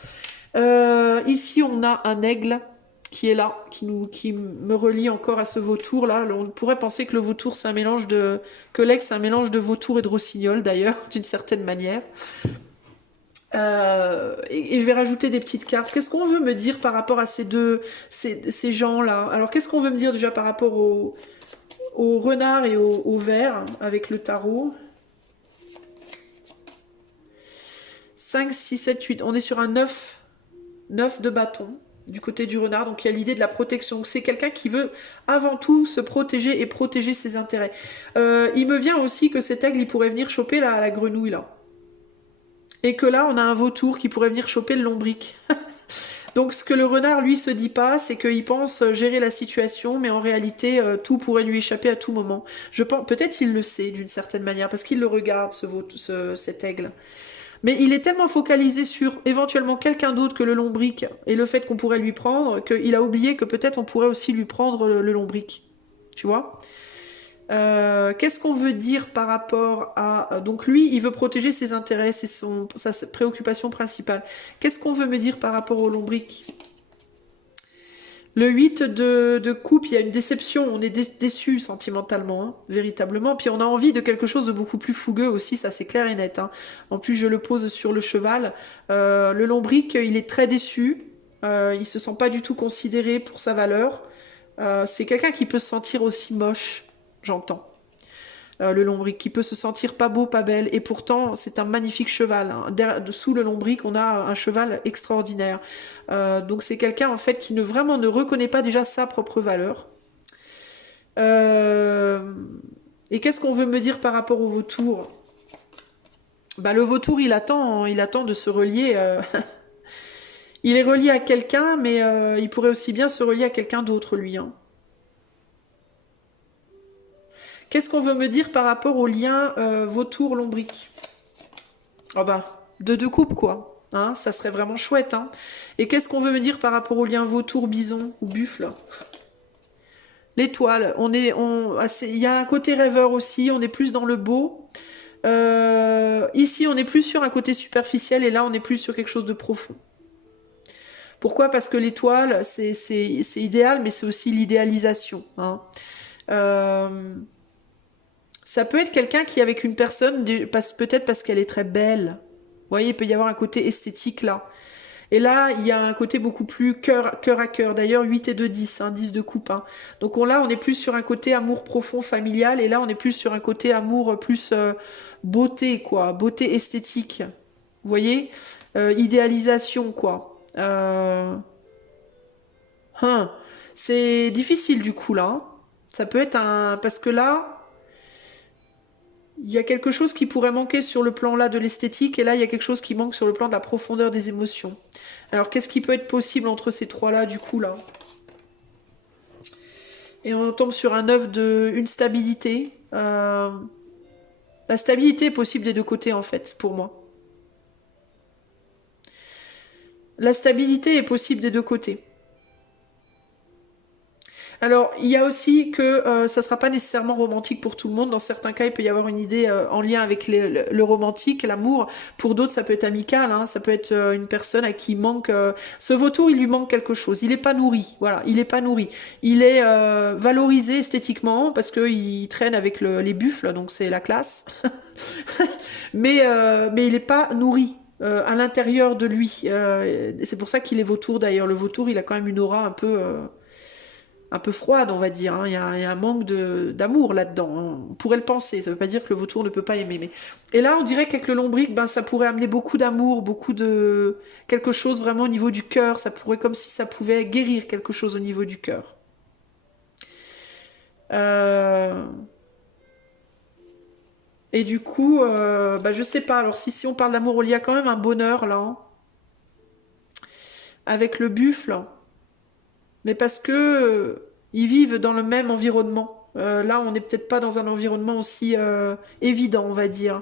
Ici on a un aigle qui est là, qui me relie encore à ce vautour là. Alors, on pourrait penser que le vautour c'est un mélange que l'aigle c'est un mélange de vautour et de rossignol d'ailleurs d'une certaine manière. Et je vais rajouter des petites cartes. Qu'est-ce qu'on veut me dire par rapport à ces gens-là? Alors, qu'est-ce qu'on veut me dire déjà par rapport au renard et au ver avec le tarot? 5, 6, 7, 8. On est sur un 9. 9 de bâton du côté du renard. Donc, il y a l'idée de la protection. C'est quelqu'un qui veut avant tout se protéger et protéger ses intérêts. Il me vient aussi que cet aigle, il pourrait venir choper la grenouille, là. Et que là, on a un vautour qui pourrait venir choper le lombric. Donc ce que le renard, lui, se dit pas, c'est qu'il pense gérer la situation, mais en réalité, tout pourrait lui échapper à tout moment. Je pense, peut-être il le sait d'une certaine manière, parce qu'il le regarde, cet aigle. Mais il est tellement focalisé sur éventuellement quelqu'un d'autre que le lombric, et le fait qu'on pourrait lui prendre, qu'il a oublié que peut-être on pourrait aussi lui prendre le lombric. Tu vois ? Qu'est-ce qu'on veut dire par rapport à... Donc lui, il veut protéger ses intérêts, c'est sa préoccupation principale. Qu'est-ce qu'on veut me dire par rapport au lombric? Le 8 de coupe, il y a une déception, on est déçu sentimentalement, hein, véritablement. Puis on a envie de quelque chose de beaucoup plus fougueux aussi, ça c'est clair et net. Hein. En plus, je le pose sur le cheval. Le lombric, il est très déçu. Il se sent pas du tout considéré pour sa valeur. C'est quelqu'un qui peut se sentir aussi moche. J'entends. Le lombric, qui peut se sentir pas beau, pas belle, et pourtant c'est un magnifique cheval. Hein. Dessous le lombric, on a un cheval extraordinaire. Donc c'est quelqu'un en fait qui vraiment ne reconnaît pas déjà sa propre valeur. Et qu'est-ce qu'on veut me dire par rapport au vautour? Bah, le vautour, il attend de se relier. Il est relié à quelqu'un, mais il pourrait aussi bien se relier à quelqu'un d'autre, lui. Hein. Qu'est-ce qu'on veut me dire par rapport au lien vautour-lombric? Oh bah, deux coupes, quoi. Hein, ça serait vraiment chouette. Hein. Et qu'est-ce qu'on veut me dire par rapport au lien vautour-bison ou buffle? L'étoile, il y a un côté rêveur aussi, on est plus dans le beau. Ici, on est plus sur un côté superficiel et là, on est plus sur quelque chose de profond. Pourquoi? Parce que l'étoile, c'est idéal, mais c'est aussi l'idéalisation. Hein. Ça peut être quelqu'un qui, avec une personne, peut-être parce qu'elle est très belle. Vous voyez, il peut y avoir un côté esthétique là. Et là, il y a un côté beaucoup plus cœur à cœur. D'ailleurs, 8 et 2, 10, hein, 10 de coupe. Hein. Donc là, on est plus sur un côté amour profond familial. Et là, on est plus sur un côté amour plus beauté, quoi. Beauté esthétique. Vous voyez idéalisation, quoi. C'est difficile, du coup, là. Hein. Ça peut être un... Parce que là... Il y a quelque chose qui pourrait manquer sur le plan là de l'esthétique et là il y a quelque chose qui manque sur le plan de la profondeur des émotions. Alors qu'est-ce qui peut être possible entre ces trois là du coup là? Et on tombe sur un œuf de une stabilité. La stabilité est possible des deux côtés en fait pour moi. La stabilité est possible des deux côtés. Alors, il y a aussi que ça ne sera pas nécessairement romantique pour tout le monde. Dans certains cas, il peut y avoir une idée en lien avec le romantique, l'amour. Pour d'autres, ça peut être amical. Hein. Ça peut être une personne à qui il manque... Ce vautour, il lui manque quelque chose. Il n'est pas nourri. Voilà, il n'est pas nourri. Il est valorisé esthétiquement parce qu'il traîne avec les buffles, donc c'est la classe. mais il n'est pas nourri. À l'intérieur de lui. C'est pour ça qu'il est vautour d'ailleurs. Le vautour, il a quand même une aura un peu froide, on va dire. Hein. Il y a un manque d'amour là-dedans. Hein. On pourrait le penser. Ça ne veut pas dire que le vautour ne peut pas aimer. Mais... Et là, on dirait qu'avec le lombric, ben, ça pourrait amener beaucoup d'amour, beaucoup de... quelque chose vraiment au niveau du cœur. Ça pourrait comme si ça pouvait guérir quelque chose au niveau du cœur. Et du coup, bah, je sais pas. Alors si on parle d'amour, il y a quand même un bonheur là. Hein. Avec le buffle. Mais parce que ils vivent dans le même environnement. Là, on n'est peut-être pas dans un environnement aussi évident, on va dire.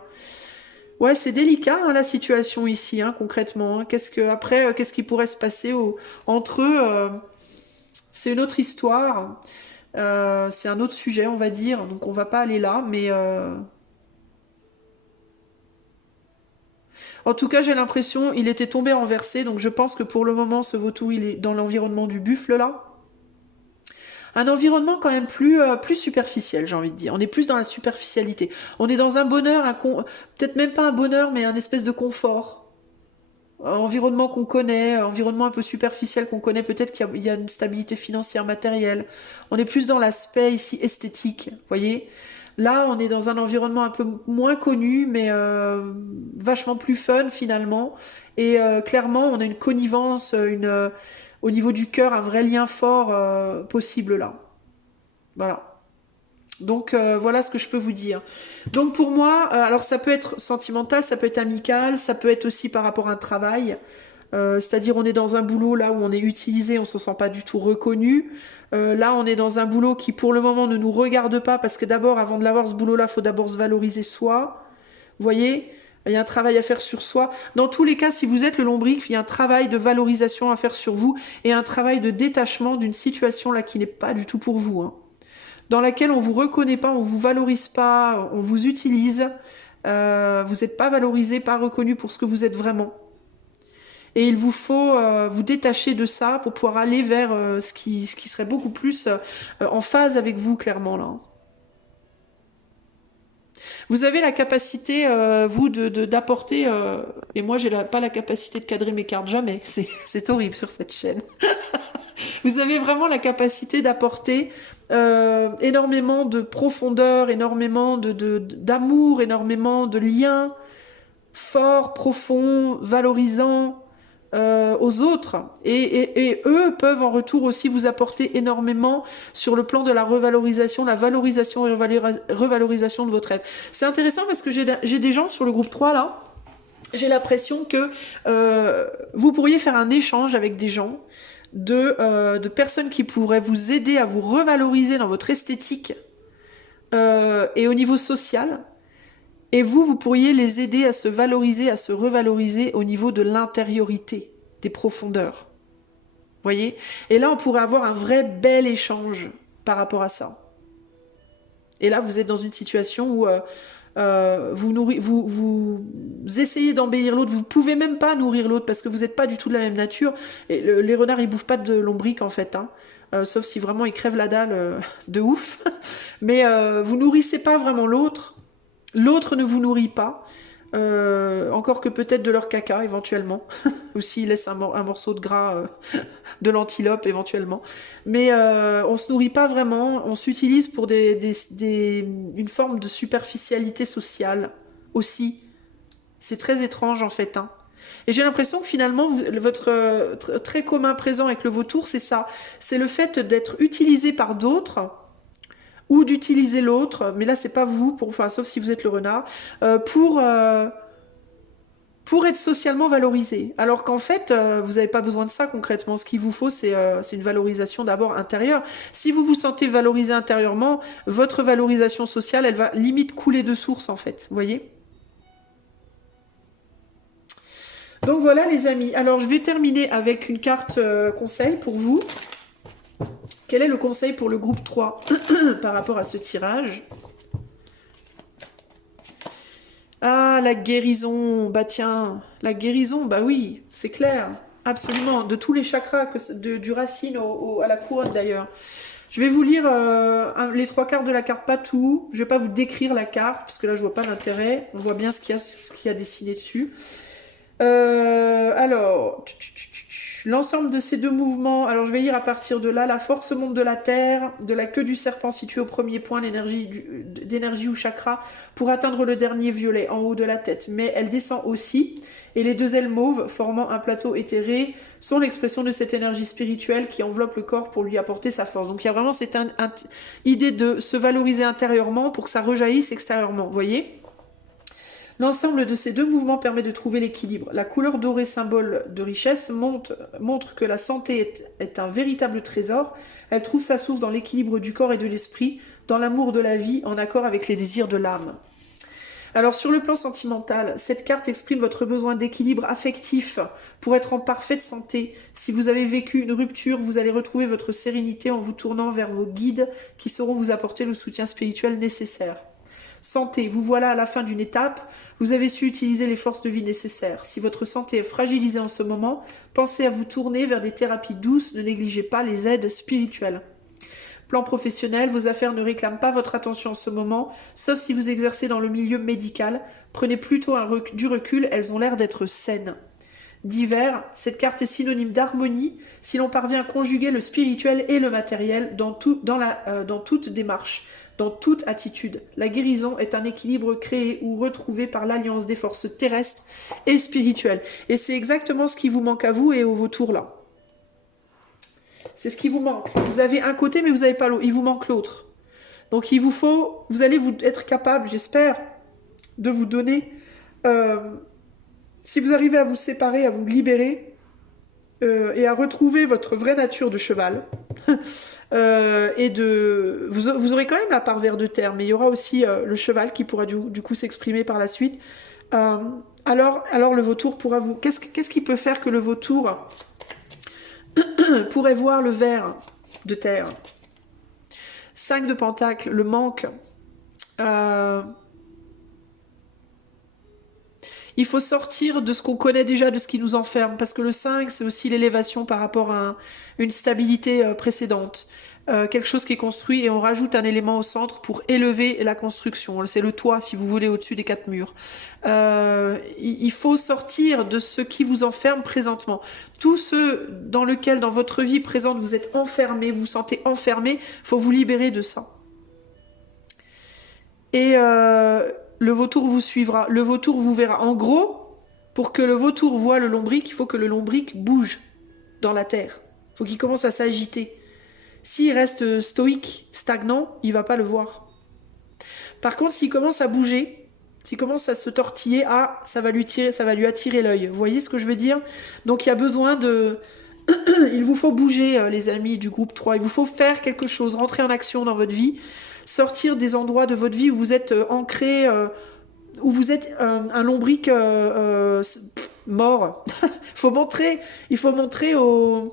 Ouais, c'est délicat hein, la situation ici, hein, concrètement. Hein. Qu'est-ce qui pourrait se passer entre eux c'est une autre histoire. C'est un autre sujet, on va dire. Donc, on va pas aller là, mais en tout cas, j'ai l'impression il était tombé renversé. Donc, je pense que pour le moment, ce vautour, il est dans l'environnement du buffle là. Un environnement quand même plus superficiel, j'ai envie de dire. On est plus dans la superficialité. On est dans un bonheur, peut-être même pas un bonheur, mais un espèce de confort. Environnement qu'on connaît, environnement un peu superficiel qu'on connaît, peut-être qu'il y a une stabilité financière, matérielle. On est plus dans l'aspect ici esthétique, vous voyez. Là, on est dans un environnement un peu moins connu, mais vachement plus fun finalement. Et clairement, on a une connivence, au niveau du cœur, un vrai lien fort possible là. Voilà. Donc voilà ce que je peux vous dire. Donc pour moi, alors ça peut être sentimental, ça peut être amical, ça peut être aussi par rapport à un travail. C'est-à-dire on est dans un boulot là où on est utilisé, on se sent pas du tout reconnu. Là on est dans un boulot qui pour le moment ne nous regarde pas parce que d'abord avant de l'avoir ce boulot là, il faut d'abord se valoriser soi. Vous voyez, il y a un travail à faire sur soi. Dans tous les cas, si vous êtes le lombric, il y a un travail de valorisation à faire sur vous et un travail de détachement d'une situation là qui n'est pas du tout pour vous. Hein. Dans laquelle on vous reconnaît pas, on vous valorise pas, on vous utilise. Vous n'êtes pas valorisé, pas reconnu pour ce que vous êtes vraiment. Et il vous faut vous détacher de ça pour pouvoir aller vers ce qui serait beaucoup plus en phase avec vous, clairement, là. Vous avez la capacité, vous, d'apporter... et moi, j'ai pas la capacité de cadrer mes cartes, jamais. C'est horrible sur cette chaîne. Vous avez vraiment la capacité d'apporter énormément de profondeur, énormément d'amour, énormément de liens forts, profonds, valorisants aux autres. Et eux peuvent en retour aussi vous apporter énormément sur le plan de la revalorisation, la valorisation et revalorisation de votre être. C'est intéressant parce que j'ai des gens sur le groupe 3 là, j'ai l'impression que vous pourriez faire un échange avec des gens de personnes qui pourraient vous aider à vous revaloriser dans votre esthétique et au niveau social. Et vous pourriez les aider à se valoriser, à se revaloriser au niveau de l'intériorité, des profondeurs. Voyez? Et là, on pourrait avoir un vrai bel échange par rapport à ça. Et là, vous êtes dans une situation où vous essayez d'embellir l'autre, vous ne pouvez même pas nourrir l'autre parce que vous n'êtes pas du tout de la même nature. Et les renards, ils bouffent pas de lombric en fait, hein. Sauf si vraiment ils crèvent la dalle de ouf. Mais vous nourrissez pas vraiment l'autre. L'autre ne vous nourrit pas. Encore que peut-être de leur caca éventuellement. Ou s'ils laissent un morceau de gras de l'antilope éventuellement. Mais on se nourrit pas vraiment. On s'utilise pour une forme de superficialité sociale aussi. C'est très étrange en fait, hein. Et j'ai l'impression que finalement, votre très commun présent avec le vautour, c'est ça. C'est le fait d'être utilisé par d'autres ou d'utiliser l'autre, mais là c'est pas vous, enfin sauf si vous êtes le renard, pour être socialement valorisé. Alors qu'en fait, vous n'avez pas besoin de ça concrètement. Ce qu'il vous faut, c'est une valorisation d'abord intérieure. Si vous vous sentez valorisé intérieurement, votre valorisation sociale, elle va limite couler de source en fait. Vous voyez ? Donc voilà les amis. Alors je vais terminer avec une carte conseil pour vous. Quel est le conseil pour le groupe 3 par rapport à ce tirage? Ah, la guérison. Bah tiens, la guérison, bah oui, c'est clair. Absolument. De tous les chakras, du racine à la couronne d'ailleurs. Je vais vous lire les 3 cartes de la carte Patou. Je ne vais pas vous décrire la carte, parce que là je vois pas l'intérêt. On voit bien ce qu'il y a dessiné dessus. Alors, l'ensemble de ces deux mouvements, alors je vais lire à partir de là, la force monte de la terre, de la queue du serpent située au premier point d'énergie ou chakra, pour atteindre le dernier violet en haut de la tête, mais elle descend aussi, et les 2 ailes mauves, formant un plateau éthéré, sont l'expression de cette énergie spirituelle qui enveloppe le corps pour lui apporter sa force. Donc il y a vraiment cette idée de se valoriser intérieurement pour que ça rejaillisse extérieurement, vous voyez ? L'ensemble de ces 2 mouvements permet de trouver l'équilibre. La couleur dorée, symbole de richesse, montre que la santé est un véritable trésor. Elle trouve sa source dans l'équilibre du corps et de l'esprit, dans l'amour de la vie, en accord avec les désirs de l'âme. Alors sur le plan sentimental, cette carte exprime votre besoin d'équilibre affectif pour être en parfaite santé. Si vous avez vécu une rupture, vous allez retrouver votre sérénité en vous tournant vers vos guides qui sauront vous apporter le soutien spirituel nécessaire. Santé, vous voilà à la fin d'une étape, vous avez su utiliser les forces de vie nécessaires. Si votre santé est fragilisée en ce moment, pensez à vous tourner vers des thérapies douces, ne négligez pas les aides spirituelles. Plan professionnel, vos affaires ne réclament pas votre attention en ce moment, sauf si vous exercez dans le milieu médical. Prenez plutôt du recul, elles ont l'air d'être saines. Divers, cette carte est synonyme d'harmonie si l'on parvient à conjuguer le spirituel et le matériel dans toute démarche. Dans toute attitude, la guérison est un équilibre créé ou retrouvé par l'alliance des forces terrestres et spirituelles. Et c'est exactement ce qui vous manque à vous et aux vautours là. C'est ce qui vous manque. Vous avez un côté mais vous n'avez pas l'autre. Il vous manque l'autre. Donc il vous faut, vous allez être capable, j'espère, de vous donner, si vous arrivez à vous séparer, à vous libérer et à retrouver votre vraie nature de cheval. Vous aurez quand même la part vers de terre, mais il y aura aussi le cheval qui pourra du coup s'exprimer par la suite. Alors le vautour pourra vous... Qu'est-ce qui peut faire que le vautour pourrait voir le ver de terre? 5 de pentacle, le manque. Il faut sortir de ce qu'on connaît déjà, de ce qui nous enferme, parce que le 5, c'est aussi l'élévation par rapport à une stabilité précédente. Quelque chose qui est construit et on rajoute un élément au centre pour élever la construction. C'est le toit, si vous voulez, au-dessus des 4 murs. Il faut sortir de ce qui vous enferme présentement. Tout ce dans lequel, dans votre vie présente, vous êtes enfermé, vous vous sentez enfermé, il faut vous libérer de ça. Et le vautour vous suivra, le vautour vous verra. En gros, pour que le vautour voie le lombric, il faut que le lombric bouge dans la terre. Il faut qu'il commence à s'agiter. S'il reste stoïque, stagnant, il ne va pas le voir. Par contre, s'il commence à bouger, S'il commence à se tortiller, ah, ça va lui attirer l'œil. Vous voyez ce que je veux dire? Donc il y a besoin de... Il vous faut bouger, les amis du groupe 3. Il vous faut faire quelque chose, rentrer en action dans votre vie, sortir des endroits de votre vie où vous êtes ancré, où vous êtes un lombric mort. Il faut montrer aux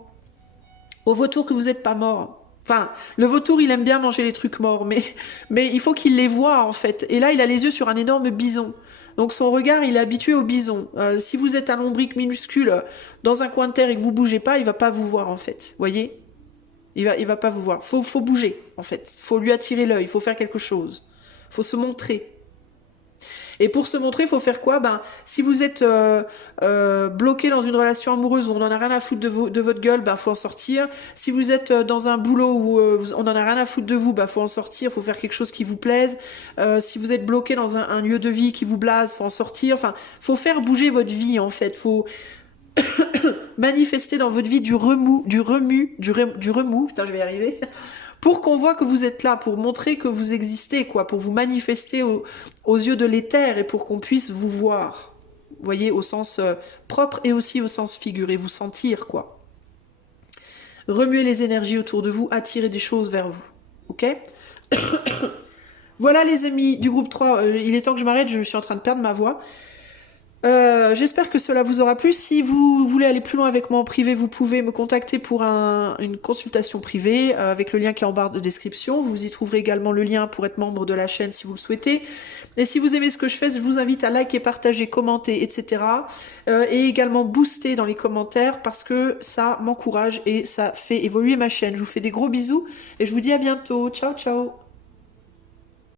vautours que vous n'êtes pas mort. Enfin, le vautour, il aime bien manger les trucs morts, mais il faut qu'il les voie, en fait. Et là, il a les yeux sur un énorme bison. Donc, son regard, il est habitué au bison. Si vous êtes un lombric minuscule dans un coin de terre et que vous bougez pas, il va pas vous voir, en fait. Voyez? Il va pas vous voir. Faut bouger, en fait. Faut lui attirer l'œil. Faut faire quelque chose. Faut se montrer. Et pour se montrer, il faut faire quoi? Ben, si vous êtes bloqué dans une relation amoureuse où on en a rien à foutre de votre gueule, ben, faut en sortir. Si vous êtes dans un boulot où on en a rien à foutre de vous, ben, faut en sortir, faut faire quelque chose qui vous plaise. Si vous êtes bloqué dans un lieu de vie qui vous blase, faut en sortir. Enfin, faut faire bouger votre vie, en fait. Faut manifester dans votre vie du remous, putain, je vais y arriver, pour qu'on voit que vous êtes là, pour montrer que vous existez, quoi, pour vous manifester aux yeux de l'éther et pour qu'on puisse vous voir. Vous voyez, au sens propre et aussi au sens figuré, vous sentir, quoi. Remuer les énergies autour de vous, attirer des choses vers vous. Ok? Voilà les amis du groupe 3, il est temps que je m'arrête, je suis en train de perdre ma voix. J'espère que cela vous aura plu. Si vous voulez aller plus loin avec moi en privé, vous pouvez me contacter pour une consultation privée avec le lien qui est en barre de description. Vous y trouverez également le lien pour être membre de la chaîne si vous le souhaitez. Et si vous aimez ce que je fais, je vous invite à liker, partager, commenter, etc. Et également booster dans les commentaires parce que ça m'encourage et ça fait évoluer ma chaîne. Je vous fais des gros bisous et je vous dis à bientôt. Ciao, ciao!